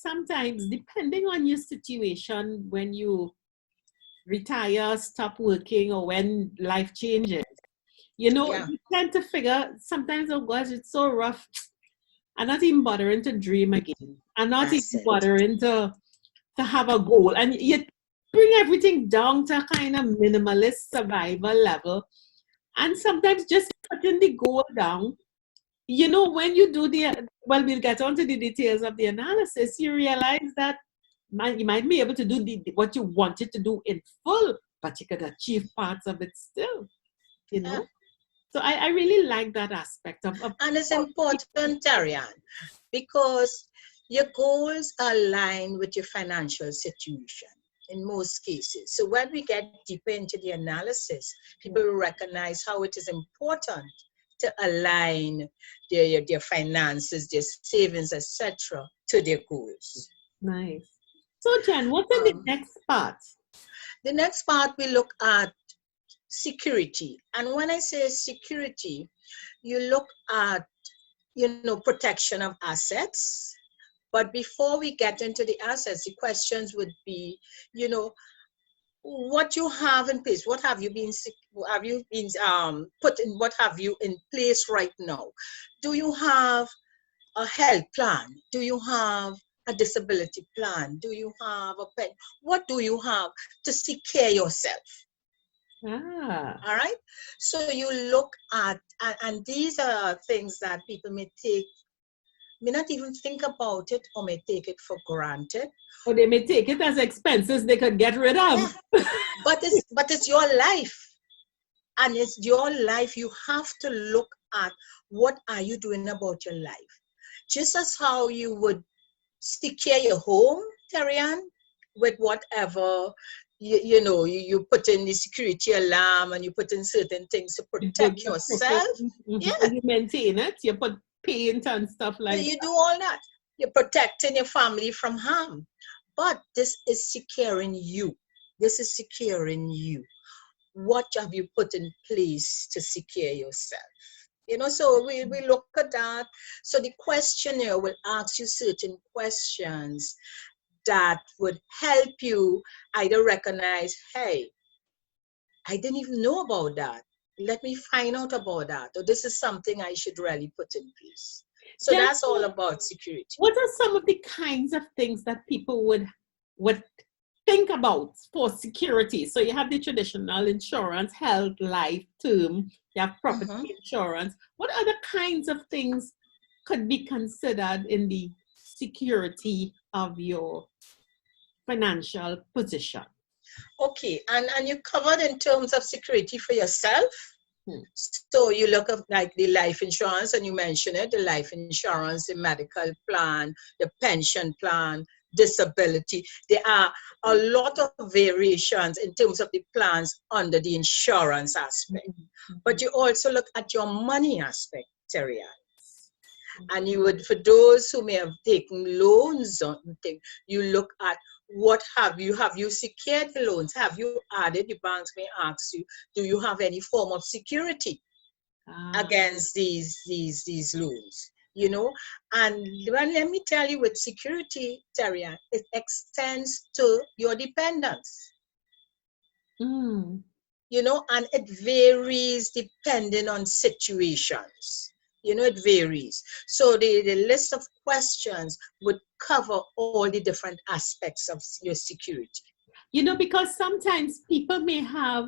sometimes depending on your situation, when you retire, stop working, or when life changes, you tend to figure sometimes, oh gosh, it's so rough. I'm not even bothering to dream again. I'm not even bothering to have a goal. And you bring everything down to a kind of minimalist survival level. And sometimes just putting the goal down, when you do we'll get on to the details of the analysis, you realize that you might be able to do what you wanted to do in full, but you could achieve parts of it still, So I really like that aspect of and it's important, Terry-Ann, because your goals align with your financial situation in most cases. So when we get deeper into the analysis, people will recognize how it is important to align their finances, their savings, etc., to their goals. Nice. So, Jen, what's in the next part? The next part we look at security. And when I say security, you look at, protection of assets. But before we get into the assets, the questions would be, what you have in place. What have you been put in? What have you in place right now? Do you have a health plan? Do you have a disability plan? Do you have a pen? What do you have to secure yourself? All right. So you look at, and these are things that people may not even think about it, or may take it for granted. Or they may take it as expenses they could get rid of. Yeah. But it's your life. And it's your life. You have to look at what are you doing about your life. Just as how you would secure your home, Terry-Ann, with whatever you put in the security alarm, and you put in certain things to protect yourself. Yeah. You maintain it. You put paint and stuff like that. You do all that. You're protecting your family from harm. But this is securing you. This is securing you. What have you put in place to secure yourself? So we look at that. So the questionnaire will ask you certain questions that would help you either recognize, hey, I didn't even know about that. Let me find out about that. Or this is something I should really put in place. So that's all about security. What are some of the kinds of things that people would think about for security? So you have the traditional insurance, health, life, term, you have property insurance. What other kinds of things could be considered in the security of your financial position? Okay, and you covered in terms of security for yourself? So you look at like the life insurance, and you mention it, the life insurance, the medical plan, the pension plan, disability. There are a lot of variations in terms of the plans under the insurance aspect. But you also look at your money aspect, Terry. And you would, for those who may have taken loans, you look at what have you secured the loans? Have you added, the banks may ask you, do you have any form of security against these loans? You know, and let me tell you, with security, Terry, it extends to your dependents. You know, and it varies depending on situations. You know, it varies. So the list of questions would cover all the different aspects of your security. You know, because sometimes people may have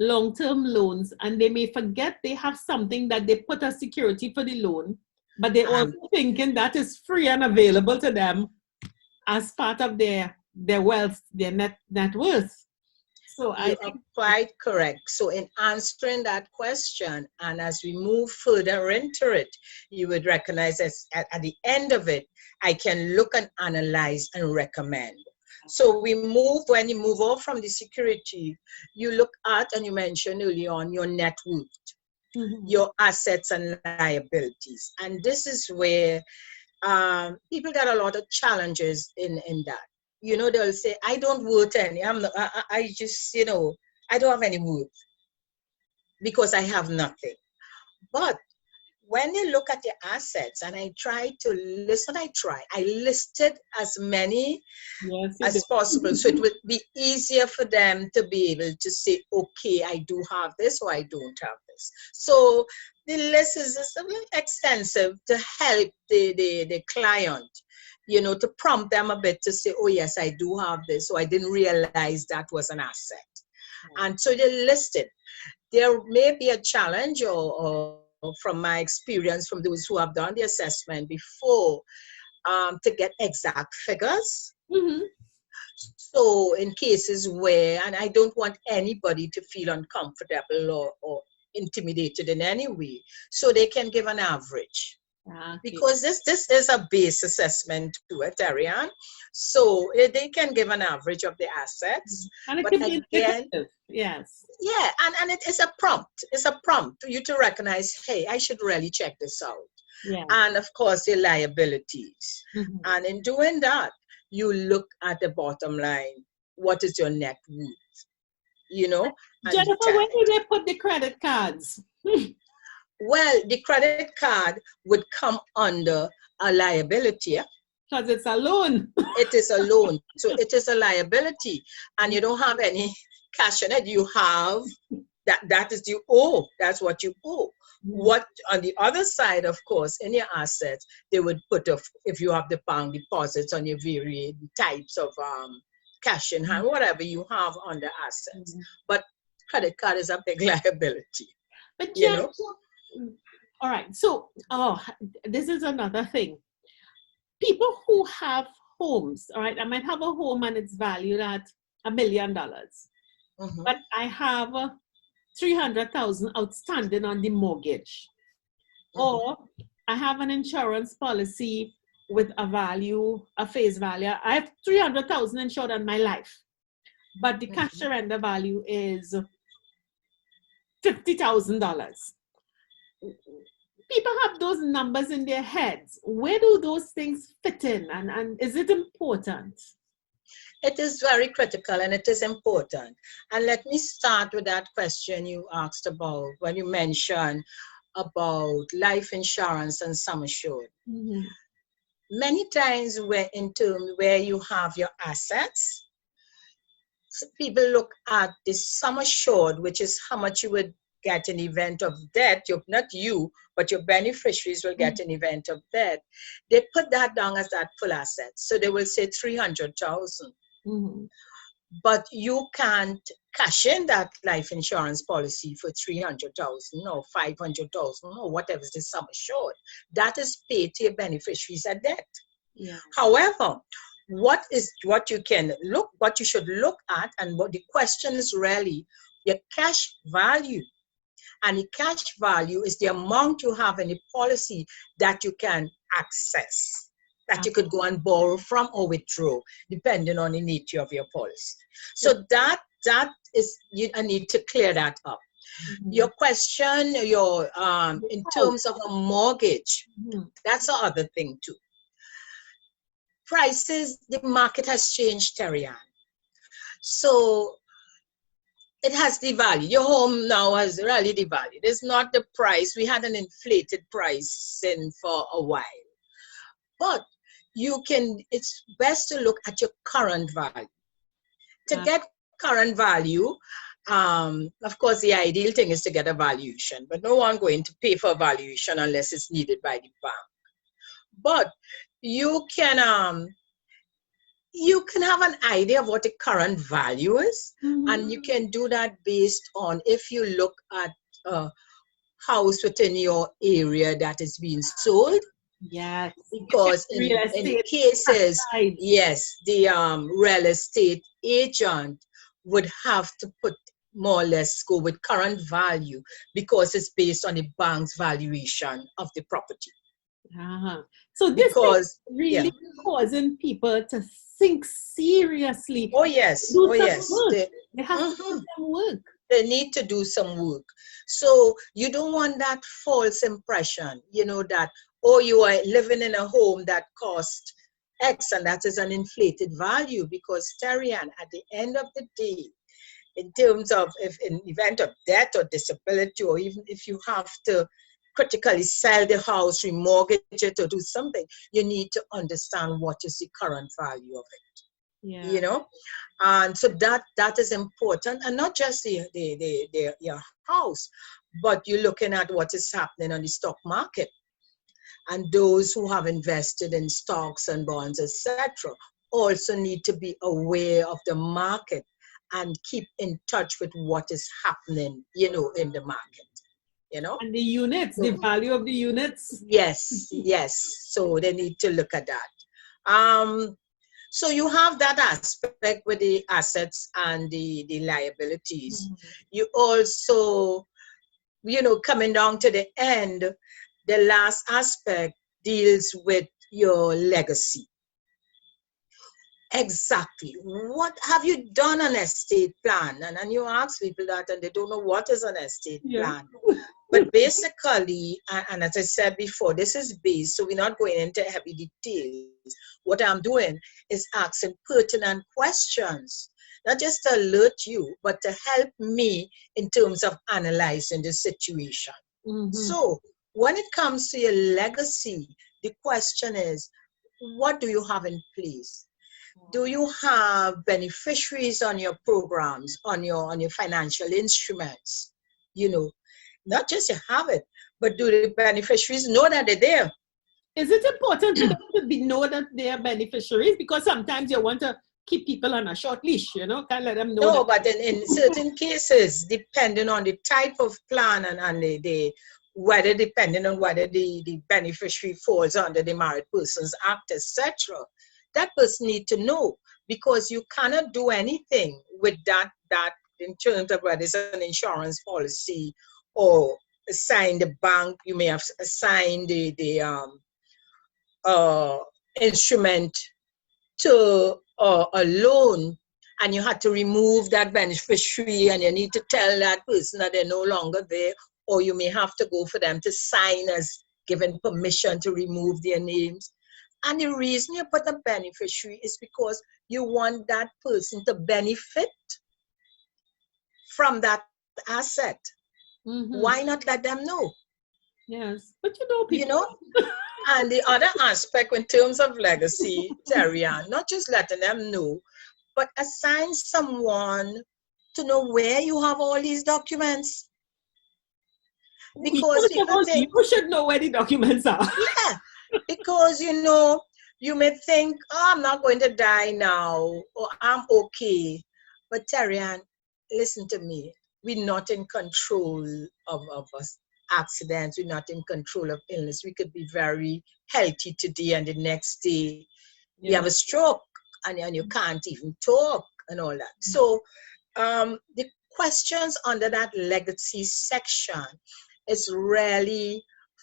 long-term loans and they may forget they have something that they put as security for the loan, but they're also thinking that is free and available to them as part of their wealth, their net worth. So you are quite correct. So in answering that question, and as we move further into it, you would recognize at the end of it, I can look and analyze and recommend. So when you move off from the security, you look at, and you mentioned early on, your net worth, your assets and liabilities. And this is where people got a lot of challenges in that. You know, they'll say, I don't worth any. I just, you know, I don't have any worth because I have nothing. But when you look at your assets, and I listed as many as possible. So it would be easier for them to be able to say, okay, I do have this or I don't have this. So the list is a little extensive to help the client, you know, to prompt them a bit to say, oh yes, I do have this, so I didn't realize that was an asset. And so they listed. There may be a challenge, or from my experience, from those who have done the assessment before, to get exact figures. So in cases where, and I don't want anybody to feel uncomfortable or intimidated in any way, so they can give an average. Because this is a base assessment to it, Ariane. So they can give an average of the assets. And it can be indicative. Yes. Yeah, and it is a prompt. It's a prompt for you to recognize, hey, I should really check this out. Yeah. And of course, the liabilities. And in doing that, you look at the bottom line. What is your net worth? You know? Jennifer, where do they put the credit cards? Well, the credit card would come under a liability. Because it's a loan. It is a loan. So it is a liability. And you don't have any cash in it. You have, that is you owe. That's what you owe. What on the other side, of course, in your assets, they would put, if you have the bank deposits on your various types of cash in hand, whatever you have under assets. But credit card is a big liability. But you know? All right, so this is another thing. People who have homes, all right, I might have a home and it's valued at $1 million, but I have $300,000 outstanding on the mortgage, or I have an insurance policy with a face value. I have $300,000 insured on my life, but the cash surrender value is $50,000. People have those numbers in their heads. Where do those things fit in, and is it important? It is very critical and it is important. And let me start with that question you asked about when you mentioned about life insurance and sum assured. Many times where you have your assets, people look at the sum assured, which is how much you would get in event of death. Not you, but your beneficiaries will get an event of death. They put that down as that full asset. So they will say 300,000. But you can't cash in that life insurance policy for 300,000 or 500,000 or whatever is the sum assured. That is paid to your beneficiaries at death. However, what you should look at, and what the question is really your cash value And the cash value is the amount you have in the policy that you can access, that you could go and borrow from or withdraw, depending on the nature of your policy. So that is, I need to clear that up. Your question, in terms of a mortgage, that's the other thing too. Prices, the market has changed, Terry-Ann. So it has devalued. Your home now has really devalued. It's not the price. We had an inflated price for a while. But it's best to look at your current value. To get current value, of course, the ideal thing is to get a valuation, but no one going to pay for a valuation unless it's needed by the bank. But you can have an idea of what the current value is, and you can do that based on if you look at a house within your area that is being sold. Yes. Because in cases, yes, the real estate agent would have to put more or less go with current value because it's based on the bank's valuation of the property. So this is really causing people to think seriously. Oh yes, They have to do some work. They need to do some work. So you don't want that false impression, that, oh, you are living in a home that cost X and that is an inflated value, because Terry-Ann, at the end of the day, in terms of if in event of death or disability, or even if you have to critically sell the house, remortgage it, or do something, you need to understand what is the current value of it. And so that is important, and not just your house, but you're looking at what is happening on the stock market. And those who have invested in stocks and bonds, etc., also need to be aware of the market and keep in touch with what is happening, in the market, And the units, the value of the units. Yes. So they need to look at that. So you have that aspect with the assets and the liabilities. You also, coming down to the end, the last aspect deals with your legacy. Exactly. What have you done an estate plan? And you ask people that and they don't know what is an estate plan. But basically, and as I said before, this is based, so we're not going into heavy details. What I'm doing is asking pertinent questions, not just to alert you, but to help me in terms of analyzing the situation. So when it comes to your legacy, the question is, what do you have in place? Do you have beneficiaries on your programs, on your financial instruments? Not just you have it, but do the beneficiaries know that they're there? Is it important for them to know that they are beneficiaries? Because sometimes you want to keep people on a short leash, can't let them know. No, but in certain cases, depending on the type of plan and depending on whether the beneficiary falls under the Married Persons Act, etc., that person need to know, because you cannot do anything with that in terms of whether it's an insurance policy or assign the bank. You may have assigned the instrument to a loan, and you had to remove that beneficiary, and you need to tell that person that they're no longer there, or you may have to go for them to sign as given permission to remove their names. And the reason you put a beneficiary is because you want that person to benefit from that asset. Why not let them know? Yes, but people. And the other aspect in terms of legacy, Terry-Ann, not just letting them know, but assign someone to know where you have all these documents. Because you should know where the documents are. Yeah, because you may think, oh, I'm not going to die now, or I'm okay. But Terry-Ann, listen to me. We're not in control of accidents. We're not in control of illness. We could be very healthy today, and the next day you have a stroke, and you can't even talk and all that. So questions under that legacy section is really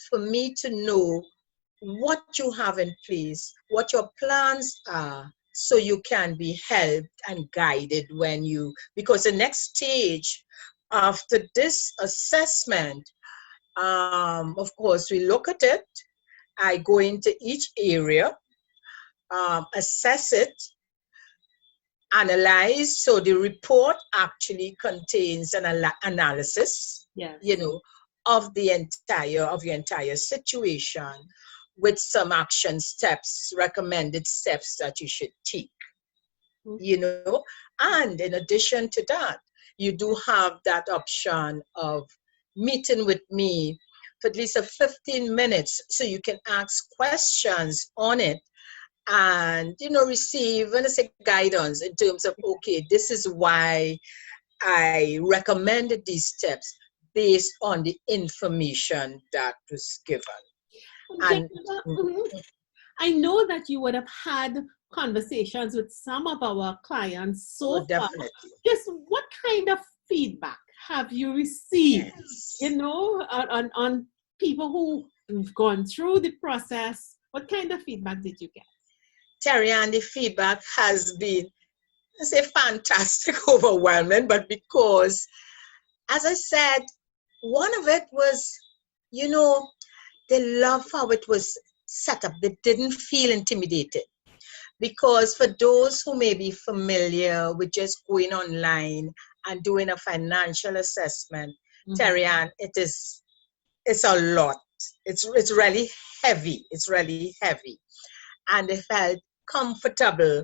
for me to know what you have in place, what your plans are, so you can be helped and guided when you, because the next stage after this assessment, of course, we look at it. I go into each area, assess it, analyze. So the report actually contains an analysis, you know, of your entire situation, with some action steps, recommended steps that you should take, you know. And in addition to that, you do have that option of meeting with me for at least a 15 minutes so you can ask questions on it and, you know, receive, when I say guidance, in terms of, okay, this is why I recommended these steps based on the information that was given. And I know that you would have had conversations with some of our clients so far. Just what kind of feedback have you received, you know, on people who've gone through the process? What kind of feedback did you get? Terry, and the feedback has been, I say, fantastic, overwhelming, but because, as I said, one of it was, you know, they love how it was set up. They didn't feel intimidated. Because for those who may be familiar with just going online and doing a financial assessment, Terry Ann, it's a lot. It's really heavy. It's really heavy. And they felt comfortable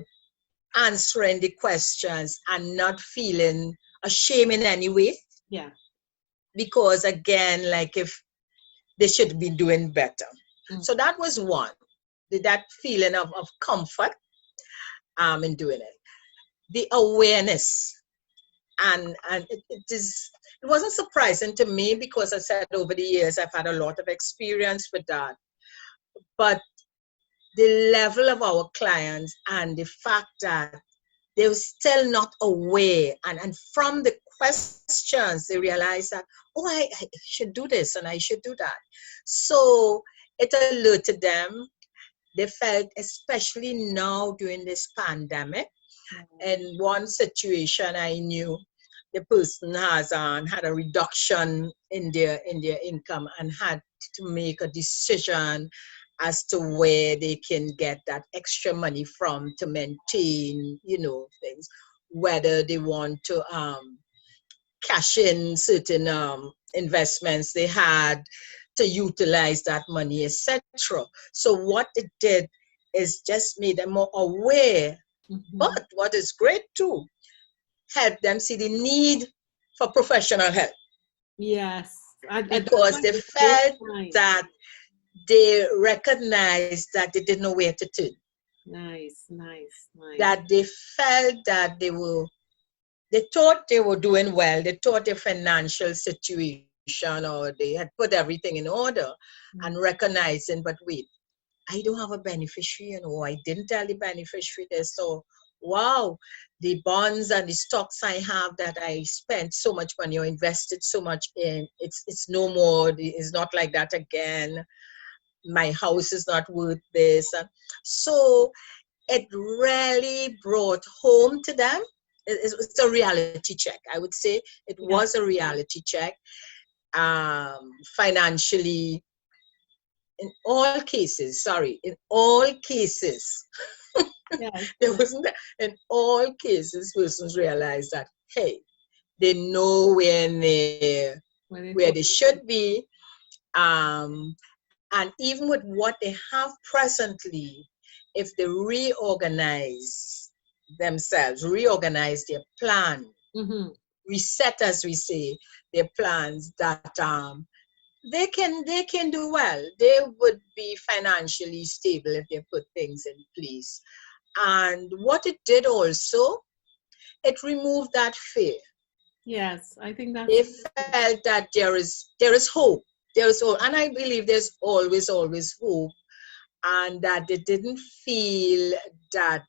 answering the questions and not feeling ashamed in any way. Yeah. Because again, like, if they should be doing better. So that was one, that feeling of comfort in doing it. The awareness, and it wasn't surprising to me because I said over the years I've had a lot of experience with that. But the level of our clients and the fact that they were still not aware, and from the questions they realized that, oh, I should do this and I should do that. So it alerted them. They felt, especially now during this pandemic, in one situation I knew the person has had a reduction in their income and had to make a decision as to where they can get that extra money from to maintain, you know, things, whether they want to cash in certain investments they had to utilize that money, etc. So what it did is just made them more aware. But what is great too, help them see the need for professional help. Yes. Because they felt that they recognized that they didn't know where to turn. Nice. That they felt that they thought they were doing well. They thought their financial situation, or they had put everything in order, and recognizing, but wait, I don't have a beneficiary, you know, I didn't tell the beneficiary this. So, wow, the bonds and the stocks I have that I spent so much money or invested so much in, it's no more, it's not like that again. My house is not worth this. So it really brought home to them. It's a reality check. I would say it was a reality check. Financially, in all cases, there wasn't, in all cases, persons realized that, hey, they're nowhere near where they should be. And even with what they have presently, if they reorganize themselves, reorganize their plan, reset, as we say, their plans, that they can do well. They would be financially stable if they put things in place. And what it did also, it removed that fear. Yes, I think that they felt that there is hope. There is hope, and I believe there's always hope, and that they didn't feel that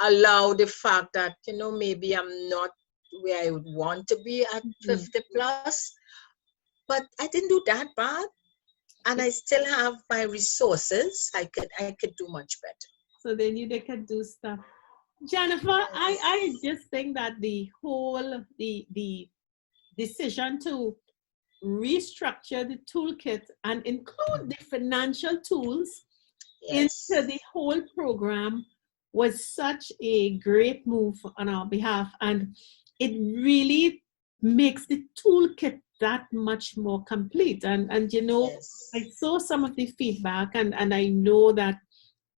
allow the fact that, you know, maybe I'm not where I would want to be at 50 plus, but I didn't do that bad. And I still have my resources. I could do much better. So they could do stuff. Jennifer, I just think that the whole the decision to restructure the toolkit and include the financial tools into the whole program was such a great move on our behalf, and it really makes the toolkit that much more complete. And you know, I saw some of the feedback, and I know that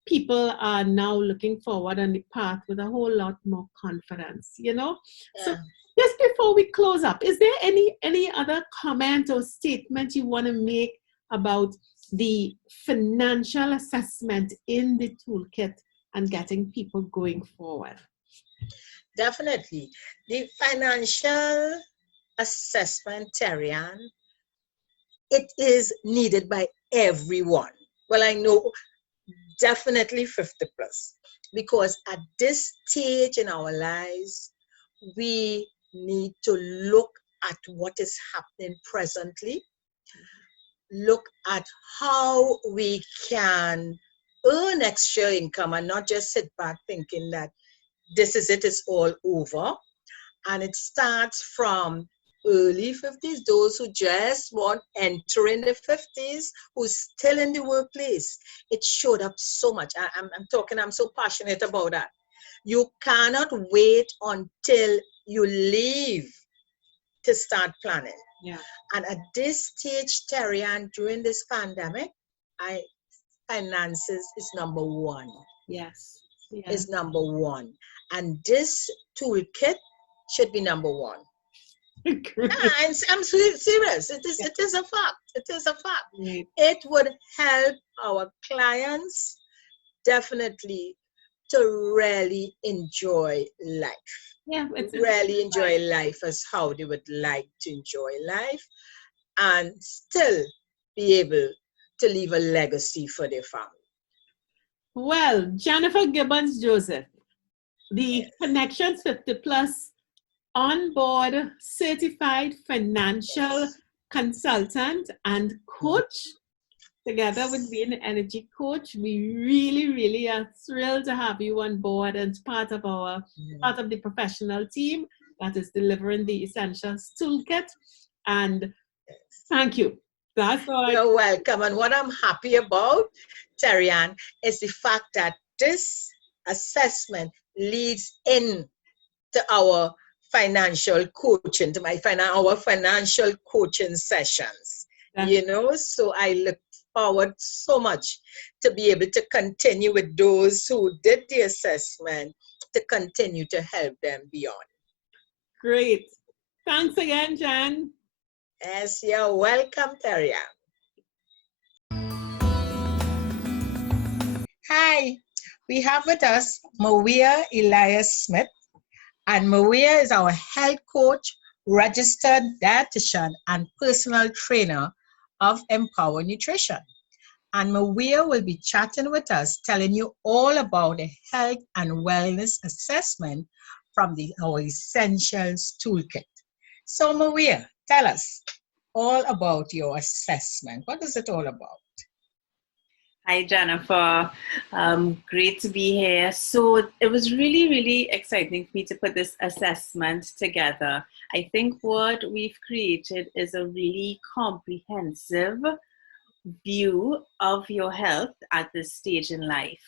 people are now looking forward on the path with a whole lot more confidence, you know. So just before we close up, is there any other comment or statement you want to make about the financial assessment in the toolkit and getting people going forward? Definitely. The financial assessment, Terrian, it is needed by everyone. Well, I know definitely 50 plus, because at this stage in our lives, we need to look at what is happening presently, look at how we can earn extra income and not just sit back thinking that this is it, it's all over. And it starts from early 50s, those who just want entering the 50s, who's still in the workplace. It showed up so much. I'm so passionate about that. You cannot wait until you leave to start planning. Yeah. And at this stage, Terrian, during this pandemic, finances is number one. Yes. Is number one. And this toolkit should be number one. I'm serious. It is a fact. It is a fact. Right. It would help our clients definitely to really enjoy life. Yeah, it's really enjoy life as how they would like to enjoy life, and still be able to leave a legacy for their family. Well, Jennifer Gibbons Joseph, the CONEC-TIONS 50 Plus on-board certified financial consultant and coach, together with being an energy coach. We really are thrilled to have you on board and part of the professional team that is delivering the Essentials Toolkit. And thank you. That's all. You're welcome. And what I'm happy about, Terrian, is the fact that this assessment leads in to our financial coaching, to our financial coaching sessions. You know, so I look forward so much to be able to continue with those who did the assessment, to continue to help them beyond. Great. Thanks again, Jan. Yes, you're welcome, Terrian. Hi, we have with us Maria Elias Smith, and Maria is our health coach, registered dietitian, and personal trainer of Empower Nutrition. And Maria will be chatting with us, telling you all about the health and wellness assessment from our Essentials Toolkit. So Maria, tell us all about your assessment. What is it all about? Hi, Jennifer. Great to be here. So it was really exciting for me to put this assessment together. I think what we've created is a really comprehensive view of your health at this stage in life.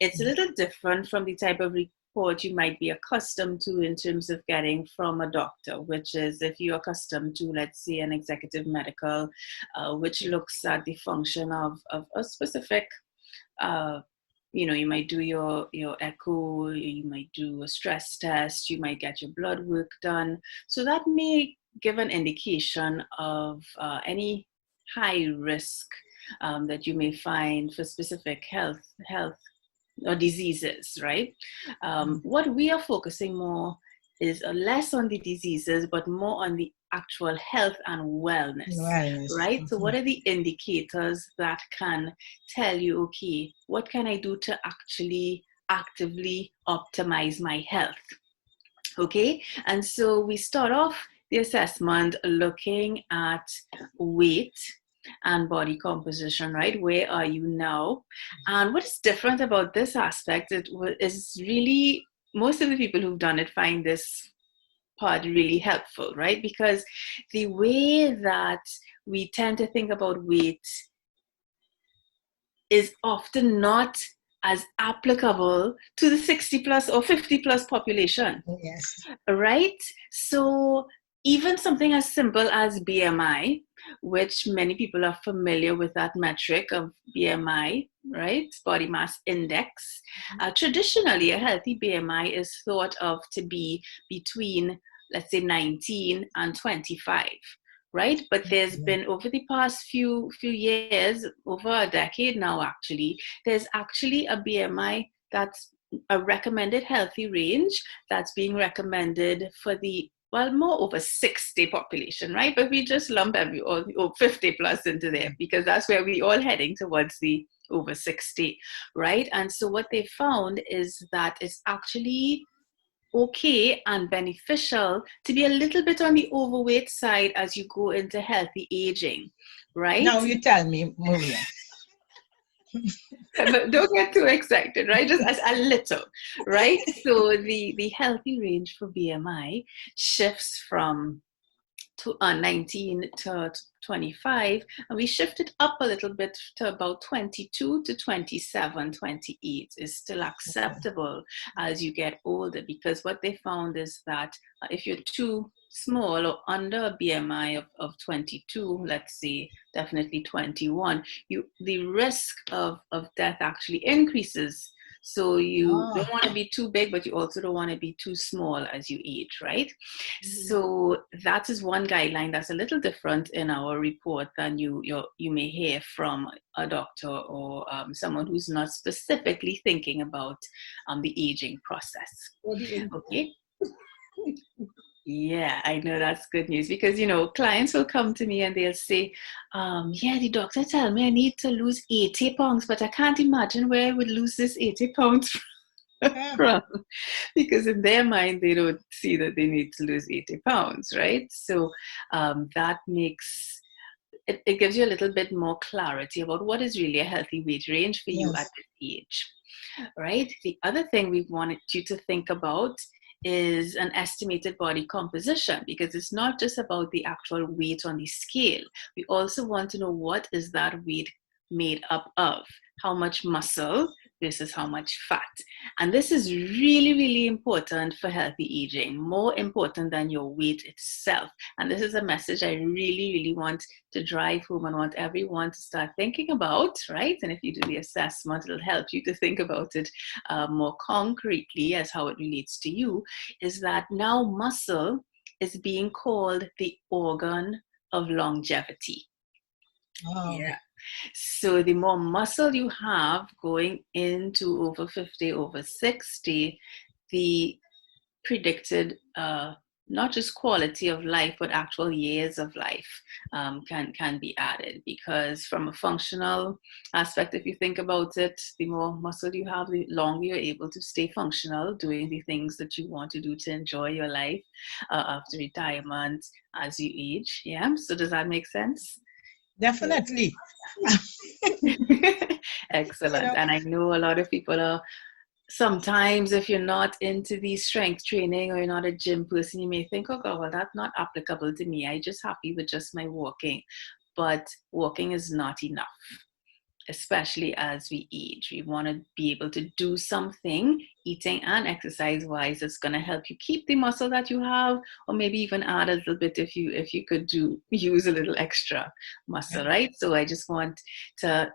It's a little different from the type of report you might be accustomed to in terms of getting from a doctor, which is if you're accustomed to, let's say, an executive medical, which looks at the function of a specific, you might do your echo, you might do a stress test, you might get your blood work done. So that may give an indication of any high risk that you may find for specific health or diseases, right? What we are focusing more is less on the diseases, but more on the actual health and wellness. Right? So what are the indicators that can tell you, okay, what can I do to actually actively optimize my health? Okay, and so we start off the assessment looking at weight and body composition, right? Where are you now? And what is different about this aspect is really, most of the people who've done it find this part really helpful, right? Because the way that we tend to think about weight is often not as applicable to the 60 plus or 50 plus population. Yes. Right? So even something as simple as BMI, which many people are familiar with that metric of BMI, right? Body mass index. Traditionally, a healthy BMI is thought of to be between, let's say, 19 and 25. Right, but there's been, over the past few years, over a decade now actually, there's actually a BMI that's a recommended healthy range that's being recommended for the, well, more over 60 population, right? But we just lump or 50 plus into there because that's where we all heading towards the over 60, right? And so what they found is that it's actually okay and beneficial to be a little bit on the overweight side as you go into healthy aging, right? Now you tell me, Maria. But don't get too excited, right? Just as a little, right? So the healthy range for BMI shifts from 19 to 25, and we shifted up a little bit to about 22 to 27, 28 is still acceptable as you get older, because what they found is that if you're too small or under a BMI of 22, let's say, definitely 21, the risk of death actually increases. So you don't want to be too big, but you also don't want to be too small as you age, right? So that is one guideline that's a little different in our report than you may hear from a doctor or someone who's not specifically thinking about the aging process. Okay. Yeah, I know that's good news because, clients will come to me and they'll say, yeah, the doctor tell me I need to lose 80 pounds, but I can't imagine where I would lose this 80 pounds from. Because in their mind, they don't see that they need to lose 80 pounds, right? So that makes, it gives you a little bit more clarity about what is really a healthy weight range for you at this age, right? The other thing we wanted you to think about is an estimated body composition, because it's not just about the actual weight on the scale. We also want to know what is that weight made up of, how much muscle versus how much fat. And this is really, really important for healthy aging, more important than your weight itself. And this is a message I really, really want to drive home and want everyone to start thinking about, right? And if you do the assessment, it'll help you to think about it more concretely as how it relates to you, is that now muscle is being called the organ of longevity. Yeah. So the more muscle you have going into over 50, over 60, the predicted not just quality of life, but actual years of life can be added. Because from a functional aspect, if you think about it, the more muscle you have, the longer you're able to stay functional, doing the things that you want to do to enjoy your life after retirement as you age. Yeah. So does that make sense? Definitely. Excellent. And I know a lot of people are, sometimes if you're not into the strength training or you're not a gym person, you may think, oh God, well, that's not applicable to me. I'm just happy with just my walking. But walking is not enough, especially as we age. We want to be able to do something, eating and exercise wise, that's going to help you keep the muscle that you have, or maybe even add a little bit if you could use a little extra muscle, right? So I just want to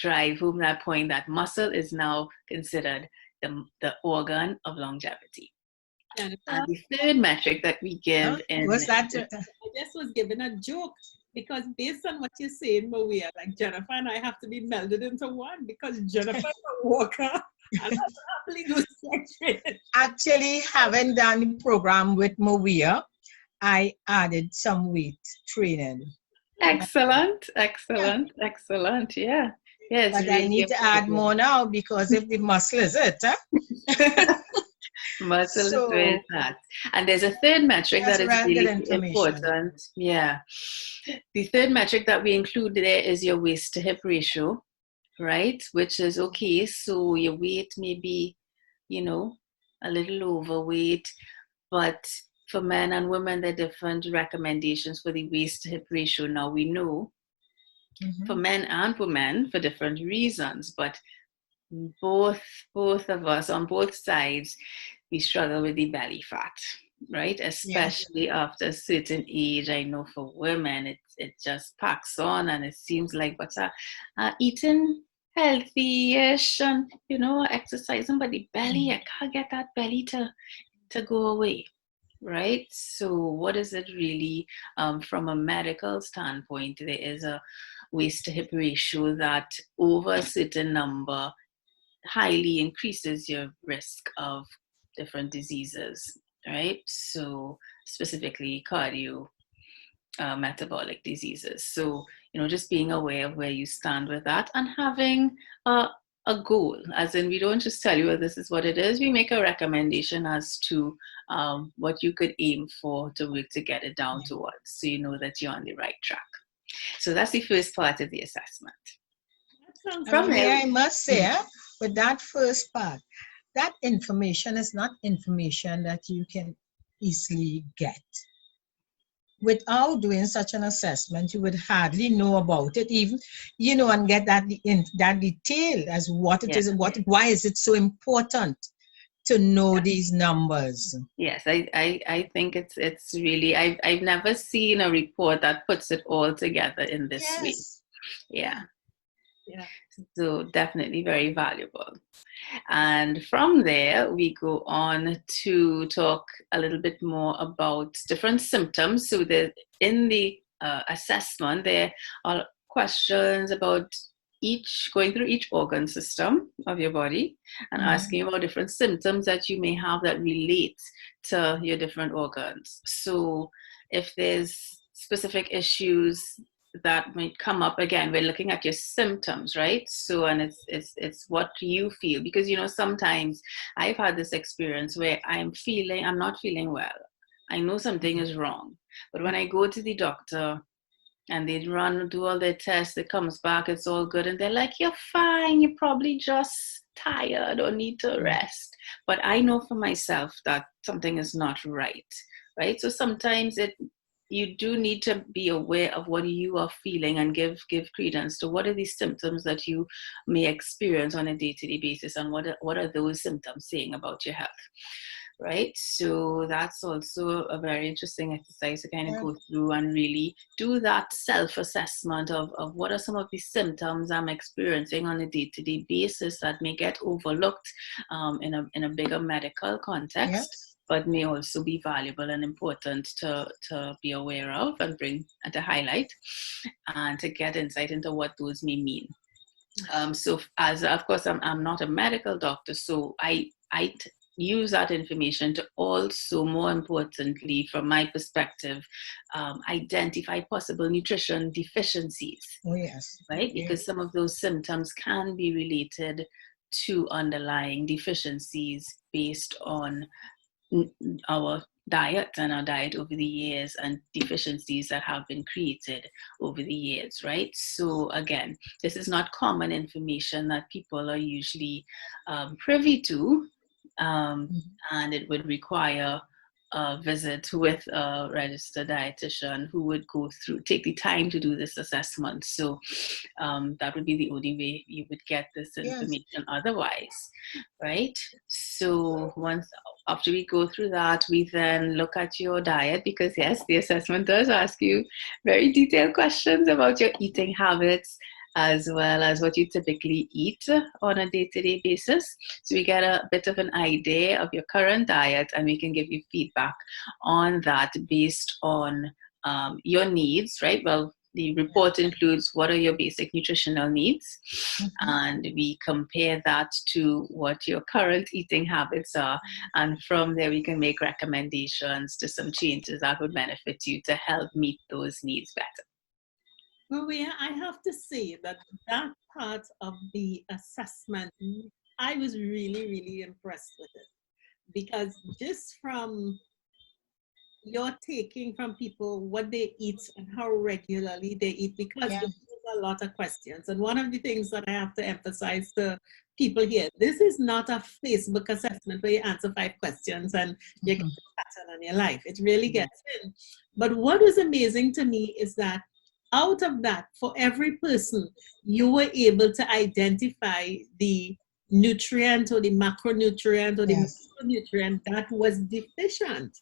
drive home that point that muscle is now considered the organ of longevity. And the third metric that we give was that I just was given a joke, because based on what you're saying, Maria, like Jennifer and I have to be melded into one, because Jennifer is a walker and I happily do strength training. Actually, having done the program with Maria, I added some weight training. Excellent. Yeah. Yes, but really I need to add more now, because if the muscle is it, huh? Muscle is where So it's at. And there's a third metric that's that is very good really information. important. Yeah. The third metric that we include there is your waist to hip ratio, right? Which is okay. So your weight may be, you know, a little overweight, but for men and women, there are different recommendations for the waist to hip ratio. Now we know for men and women for different reasons, but both of us on both sides, we struggle with the belly fat, right? Especially after a certain age. I know for women, it just packs on, and it seems like what's eating healthy-ish and exercising, but the belly, I can't get that belly to go away. Right? So, what is it really from a medical standpoint? There is a waist to hip ratio that over a certain number highly increases your risk of different diseases, right? So, specifically cardio metabolic diseases. So, just being aware of where you stand with that and having a goal, as in we don't just tell you, well, this is what it is. We make a recommendation as to what you could aim for to work to get it down towards, so you know that you're on the right track. So that's the first part of the assessment. From there, I must say, with that first part, that information is not information that you can easily get. Without doing such an assessment, you would hardly know about it, even, and get that in that detail as what it is and why is it so important to know these numbers. Yes, I think it's really, I've never seen a report that puts it all together in this way. Yeah. So definitely very valuable. And from there, we go on to talk a little bit more about different symptoms. So in the assessment, there are questions about going through each organ system of your body and asking about different symptoms that you may have that relate to your different organs. So if there's specific issues that might come up, again, we're looking at your symptoms, right? So, and it's what you feel, because sometimes I've had this experience where I'm not feeling well. I know something is wrong, but when I go to the doctor and they do all their tests, it comes back, it's all good, and they're like, you're fine, you're probably just tired or need to rest. But I know for myself that something is not right? So sometimes you do need to be aware of what you are feeling and give credence to what are these symptoms that you may experience on a day-to-day basis, and what are those symptoms saying about your health, right? So that's also a very interesting exercise to kind of go through and really do that self-assessment of what are some of the symptoms I'm experiencing on a day-to-day basis that may get overlooked in a bigger medical context, but may also be valuable and important to be aware of and to highlight and to get insight into what those may mean. So as of course, I'm not a medical doctor, so I use that information to also, more importantly, from my perspective, identify possible nutrition deficiencies. Right? Because some of those symptoms can be related to underlying deficiencies based on our diet and our diet over the years and deficiencies that have been created over the years, right? So again, this is not common information that people are usually privy to, and it would require a visit with a registered dietitian who would take the time to do this assessment. So that would be the only way you would get this information otherwise, right? So after we go through that, we then look at your diet, because yes, the assessment does ask you very detailed questions about your eating habits, as well as what you typically eat on a day-to-day basis. So we get a bit of an idea of your current diet, and we can give you feedback on that based on your needs, right? Well, the report includes what are your basic nutritional needs, and we compare that to what your current eating habits are, and from there we can make recommendations to some changes that would benefit you to help meet those needs better. Maria, I have to say that part of the assessment, I was really, really impressed with it, because just from you're taking from people what they eat and how regularly they eat, because Yeah. there's a lot of questions. And one of the things that I have to emphasize to people here, this is not a Facebook assessment where you answer 5 questions and you get a pattern on your life. It really gets in. But what is amazing to me is that out of that, for every person, you were able to identify the nutrient or the macronutrient or the micronutrient that was deficient.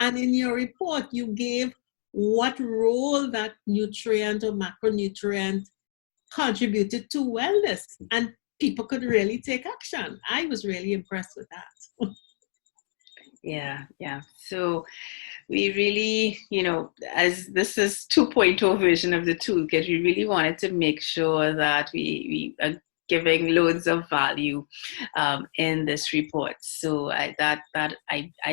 And in your report, you gave what role that nutrient or macronutrient contributed to wellness. And people could really take action. I was really impressed with that. Yeah. So we really, as this is 2.0 version of the toolkit, we really wanted to make sure that we are giving loads of value in this report. So I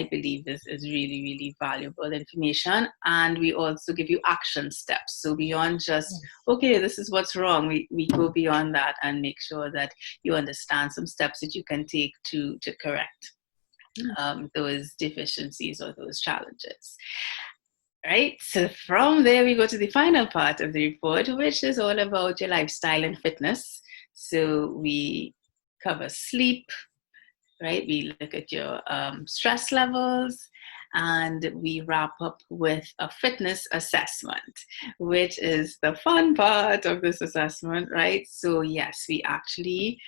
believe is really, really valuable information. And we also give you action steps. So beyond just, okay, this is what's wrong, we go beyond that and make sure that you understand some steps that you can take to correct those deficiencies or those challenges. Right, so from there we go to the final part of the report, which is all about your lifestyle and fitness. So we cover sleep, right? We look at your stress levels, and we wrap up with a fitness assessment, which is the fun part of this assessment, right? So yes, we actually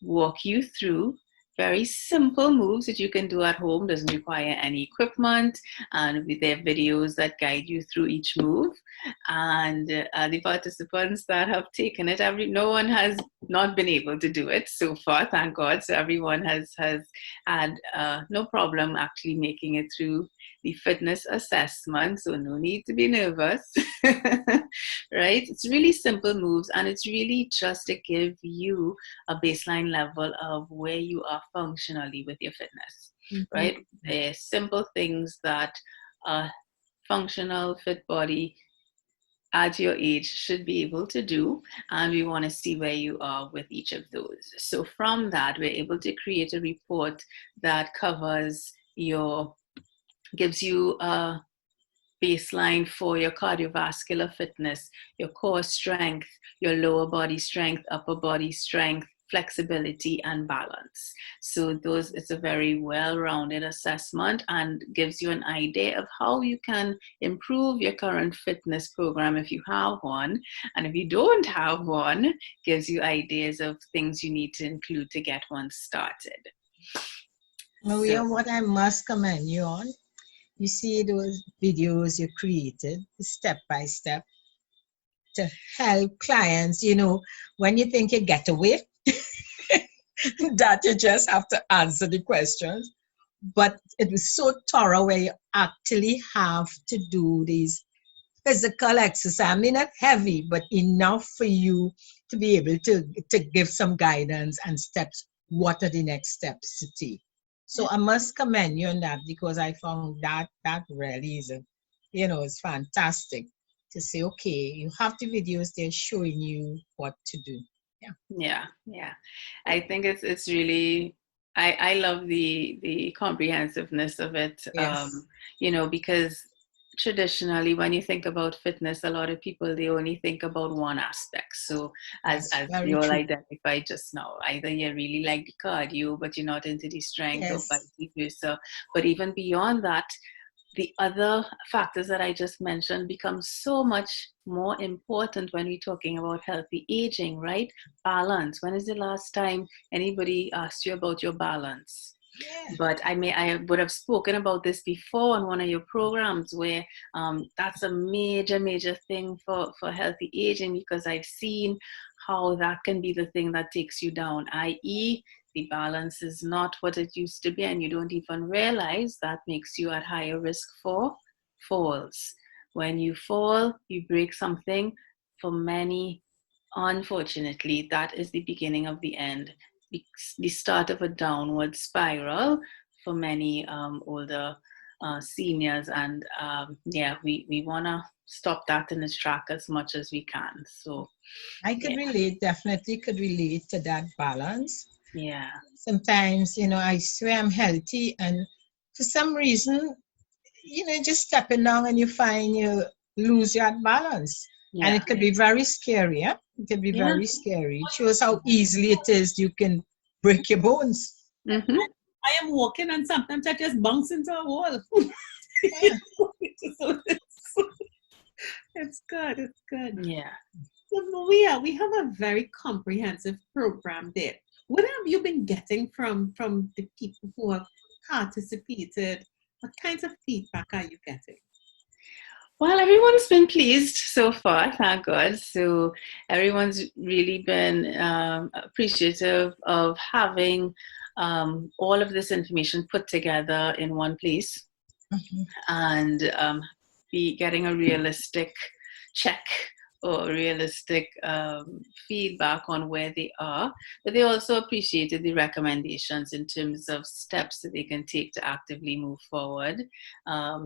walk you through very simple moves that you can do at home, doesn't require any equipment, and there are videos that guide you through each move. And the participants that have taken it, no one has not been able to do it so far, thank God. So everyone has had no problem actually making it through the fitness assessment, so no need to be nervous. Right, it's really simple moves, and it's really just to give you a baseline level of where you are functionally with your fitness. Right, they're simple things that a functional fit body at your age should be able to do, and we want to see where you are with each of those. So from that, we're able to create a report that covers gives you a baseline for your cardiovascular fitness, your core strength, your lower body strength, upper body strength, flexibility, and balance. So it's a very well-rounded assessment and gives you an idea of how you can improve your current fitness program if you have one. And if you don't have one, gives you ideas of things you need to include to get one started. Maria, what I must commend you on, you see those videos you created step by step to help clients, when you think you get away, that you just have to answer the questions. But it was so thorough where you actually have to do these physical exercise. I mean, not heavy, but enough for you to be able to give some guidance and steps. What are the next steps to take? So I must commend you on that, because I found that really is, it's fantastic to say, okay, you have the videos there showing you what to do. Yeah. I think it's really, I love the comprehensiveness of it. Yes. Because traditionally when you think about fitness, a lot of people, they only think about one aspect. So as you all identified just now, either you really like the cardio but you're not into the strength, or vice versa. But even beyond that, the other factors that I just mentioned become so much more important when we're talking about healthy aging, right? Balance. When is the last time anybody asked you about your balance? Yeah. But I would have spoken about this before on one of your programs, where that's a major thing for healthy aging, because I've seen how that can be the thing that takes you down, i.e. the balance is not what it used to be, and you don't even realize that makes you at higher risk for falls. When you fall, you break something. For many, unfortunately, that is the beginning of the end, the start of a downward spiral for many older seniors. And we want to stop that in its track as much as we can. So I could relate, definitely could relate to that balance. Yeah. Sometimes, I swear I'm healthy, and for some reason, just stepping down and you find you lose your balance. And it could be very scary. Yeah? It could be very scary. It shows how easily it is you can break your bones. Mm-hmm. I am walking and sometimes I just bounce into a wall. So it's good. It's good. Yeah. So Maria, we have a very comprehensive program there. What have you been getting from the people who have participated? What kinds of feedback are you getting? Well, everyone's been pleased so far, thank God. So everyone's really been appreciative of having all of this information put together in one place, and be getting a realistic check or realistic feedback on where they are. But they also appreciated the recommendations in terms of steps that they can take to actively move forward.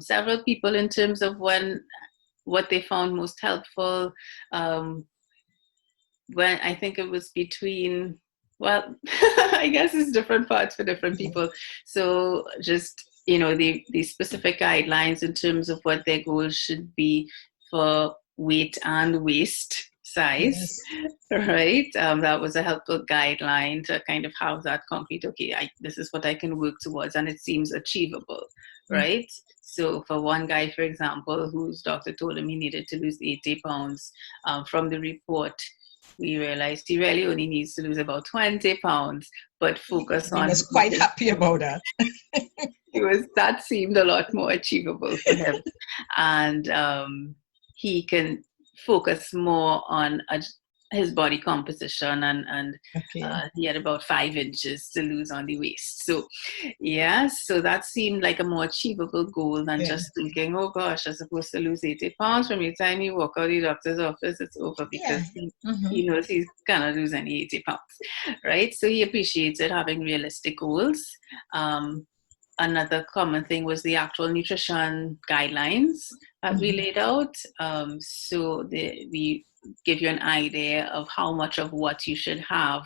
Several people in terms of what they found most helpful, when I think it was between, well, I guess it's different parts for different people. So just, the specific guidelines in terms of what their goals should be for weight and waist size, right? That was a helpful guideline to kind of have that concrete, okay, this is what I can work towards and it seems achievable, right? So for one guy, for example, whose doctor told him he needed to lose 80 pounds, from the report, we realized he really only needs to lose about 20 pounds, but focus on... He was quite happy about that. That seemed a lot more achievable for him. And he can focus more on his body composition, and he had about 5 inches to lose on the waist. So so that seemed like a more achievable goal than just thinking, oh gosh, I'm supposed to lose 80 pounds. From the time you walk out of the doctor's office, it's over, because he knows he's gonna lose any 80 pounds, right? So he appreciated having realistic goals. Another common thing was the actual nutrition guidelines that we laid out. So we give you an idea of how much of what you should have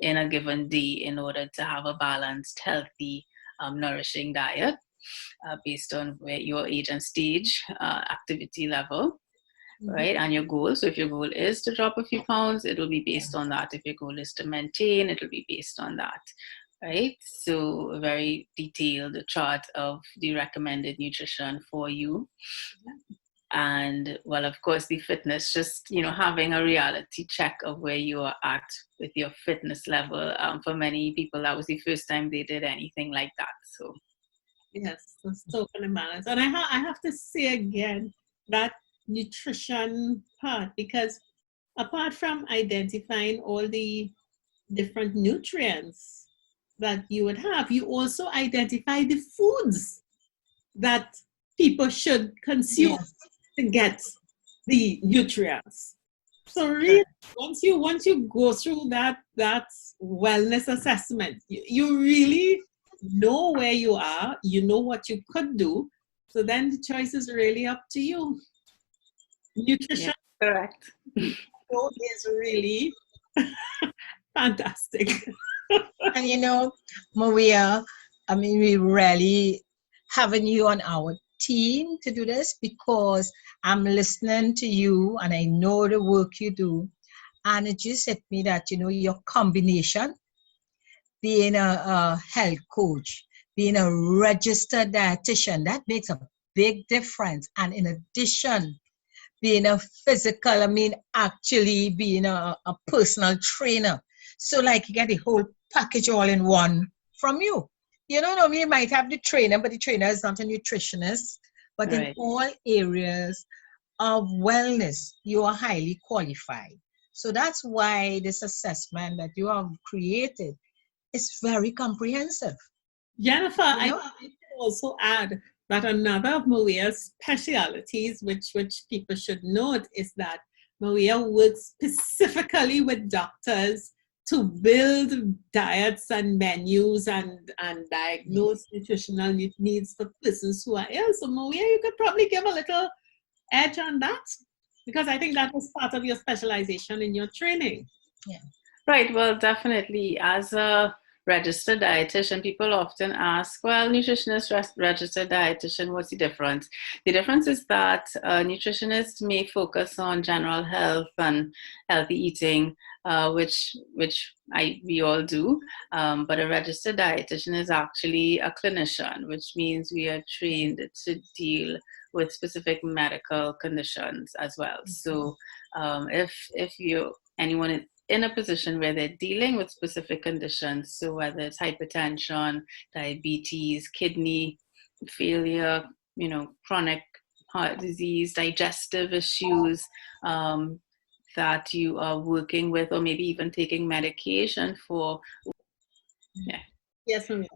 in a given day in order to have a balanced, healthy, nourishing diet, based on where your age and stage, activity level, right, and your goal. So if your goal is to drop a few pounds, it will be based on that. If your goal is to maintain, it will be based on that. Right, so a very detailed chart of the recommended nutrition for you. And well, of course, the fitness, just, having a reality check of where you are at with your fitness level. For many people, that was the first time they did anything like that. So yes, it's totally balanced. And I have to say again, that nutrition part, because apart from identifying all the different nutrients that you would have, you also identify the foods that people should consume to get the nutrients. So really, once you go through that wellness assessment, you really know where you are, you know what you could do. So then the choice is really up to you. Nutrition, correct, is really fantastic. And Maria, I mean, we really having you on our team to do this, because I'm listening to you and I know the work you do, and it just hit me that your combination, being a health coach, being a registered dietitian, that makes a big difference. And in addition, being a physical, actually being a personal trainer. So like you get the whole package all in one from you. You might have the trainer, but the trainer is not a nutritionist. But in all areas of wellness, you are highly qualified. So that's why this assessment that you have created is very comprehensive. Jennifer, I should also add that another of Maria's specialities, which people should note, is that Maria works specifically with doctors to build diets and menus and diagnose nutritional needs for persons who are ill. So Maria, you could probably give a little edge on that, because I think that was part of your specialization in your training. Right, well, definitely. As a registered dietitian, people often ask, well, nutritionist, registered dietitian, what's the difference? The difference is that a nutritionist may focus on general health and healthy eating, which we all do, but a registered dietitian is actually a clinician, which means we are trained to deal with specific medical conditions as well. So if anyone is in a position where they're dealing with specific conditions, so whether it's hypertension, diabetes, kidney failure, chronic heart disease, digestive issues, that you are working with, or maybe even taking medication for. Yeah. Yes, Maria.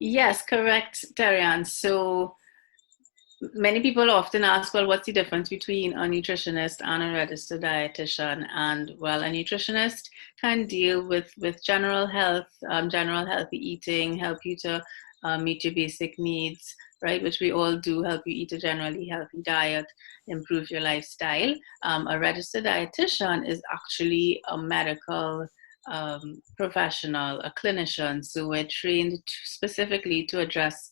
Yes, correct, Tarian. So many people often ask, well, what's the difference between a nutritionist and a registered dietitian? And well, a nutritionist can deal with general health, general healthy eating, help you to meet your basic needs, right? Which we all do, help you eat a generally healthy diet, improve your lifestyle. A registered dietitian is actually a medical professional, a clinician. So we're trained specifically to address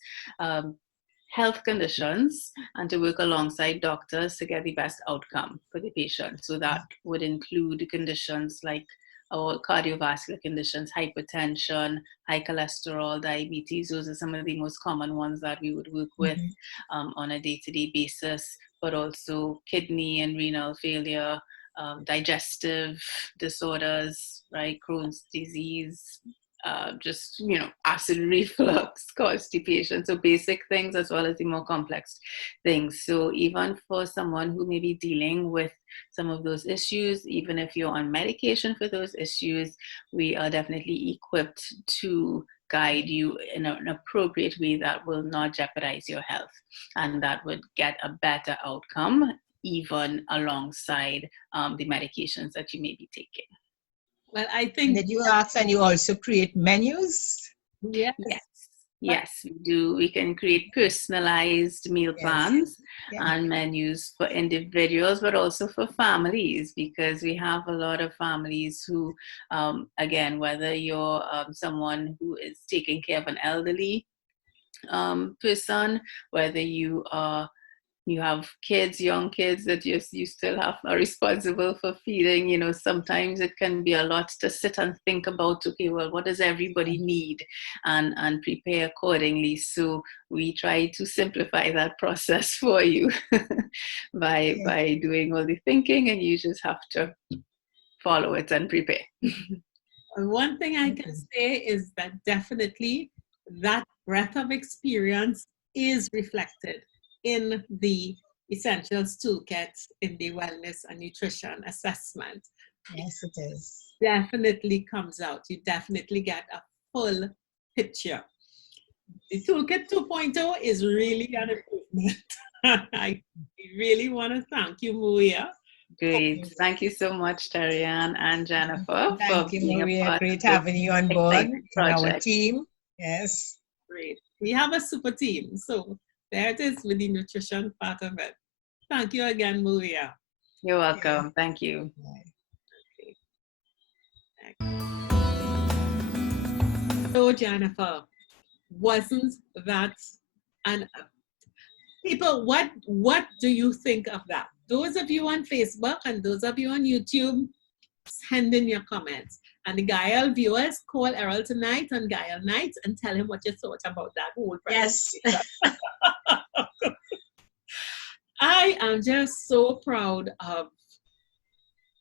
health conditions and to work alongside doctors to get the best outcome for the patient. So that would include conditions like cardiovascular conditions, hypertension, high cholesterol, diabetes. Those are some of the most common ones that we would work with on a day-to-day basis, but also kidney and renal failure, digestive disorders, right? Crohn's disease, just, acid reflux, constipation. So basic things as well as the more complex things. So even for someone who may be dealing with some of those issues, even if you're on medication for those issues, we are definitely equipped to guide you in an appropriate way that will not jeopardize your health and that would get a better outcome even alongside the medications that you may be taking. Well, I think. Did you ask, and you also create menus? Yes. Yes, we do. We can create personalized meal plans and menus for individuals, but also for families, because we have a lot of families who, again, whether you're someone who is taking care of an elderly person, whether you have kids, young kids that you still are responsible for feeding, sometimes it can be a lot to sit and think about, okay, well, what does everybody need and prepare accordingly. So we try to simplify that process for you by doing all the thinking, and you just have to follow it and prepare. One thing I can say is that definitely that breadth of experience is reflected in the Essentials Toolkit in the Wellness and Nutrition Assessment. Yes, it is. Definitely comes out. You definitely get a full picture. The Toolkit 2.0 is really an improvement. I really want to thank you, Maria. Great. Thank you so much, Tarian and Jennifer. Thank you, Maria. Great having you on board on our team. Yes. Great. We have a super team. So there it is with the nutrition part of it. Thank you again, Maria. You're welcome. Thank you. So, Jennifer, wasn't that people, what do you think of that? Those of you on Facebook and those of you on YouTube, send in your comments. And the Gael viewers, call Errol tonight on Gael Night and tell him what you thought about that whole presentation. Yes. I am just so proud of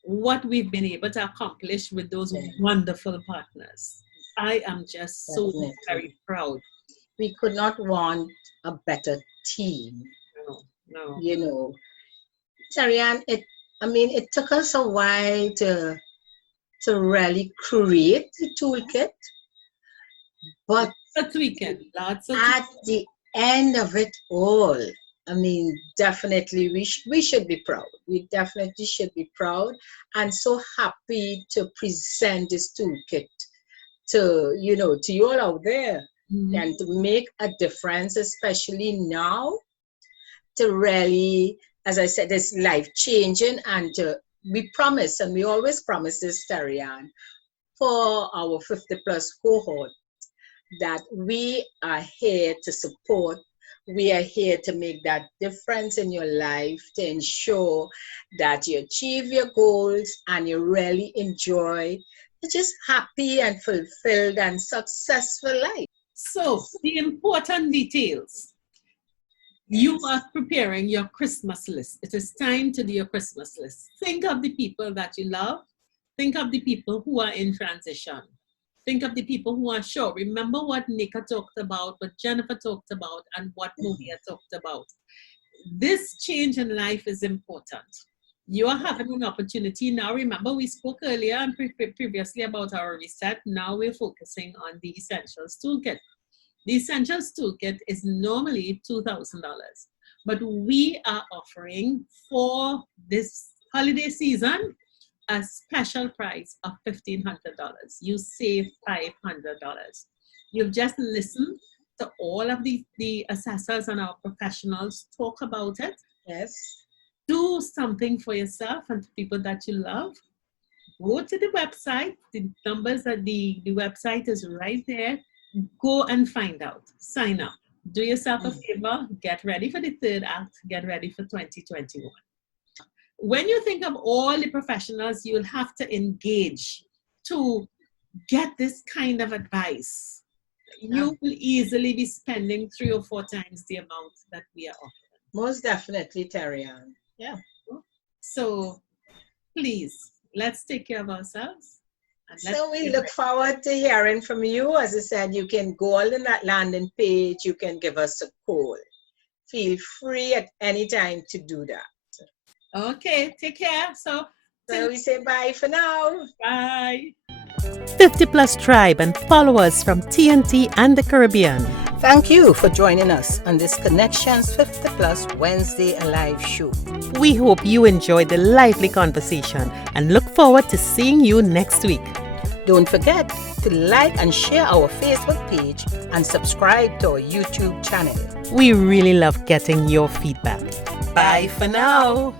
what we've been able to accomplish with those wonderful partners. I am just so very proud. We could not want a better team. No. Tarian, it took us a while to really create the toolkit, but at the end of it all, definitely we should be proud. We definitely should be proud, and so happy to present this toolkit to you all out there, and to make a difference, especially now, to really, as I said, it's life changing, and we promise, and we always promise this, Tarian, for our 50 plus cohort that we are here to support. We are here to make that difference in your life, to ensure that you achieve your goals and you really enjoy a just happy and fulfilled and successful life. So the important details. You are preparing your Christmas list. It is time to do your Christmas list. Think of the people that you love. Think of the people who are in transition. Think of the people who are sure. Remember what Nika talked about, what Jennifer talked about, and what Movia talked about. This change in life is important. You are having an opportunity now. Remember, we spoke earlier and previously about our reset. Now we're focusing on the Essentials Toolkit. The Essentials Toolkit is normally $2,000, but we are offering for this holiday season a special price of $1,500. You save $500. You've just listened to all of the assessors and our professionals talk about it. Yes. Do something for yourself and people that you love. Go to the website. The numbers at the website is right there. Go and find out. Sign up. Do yourself a favor. Get ready for the third act. Get ready for 2021. When you think of all the professionals you'll have to engage to get this kind of advice, you will easily be spending 3 or 4 times the amount that we are offering. Most definitely, Terry-Ann. Yeah. So please, let's take care of ourselves. So we look forward to hearing from you. As I said, you can go on that landing page. You can give us a call. Feel free at any time to do that. Okay, take care. So we say bye for now. Bye. 50 Plus Tribe and followers from TNT and the Caribbean. Thank you for joining us on this Connections 50 Plus Wednesday Alive show. We hope you enjoyed the lively conversation and look forward to seeing you next week. Don't forget to like and share our Facebook page and subscribe to our YouTube channel. We really love getting your feedback. Bye for now.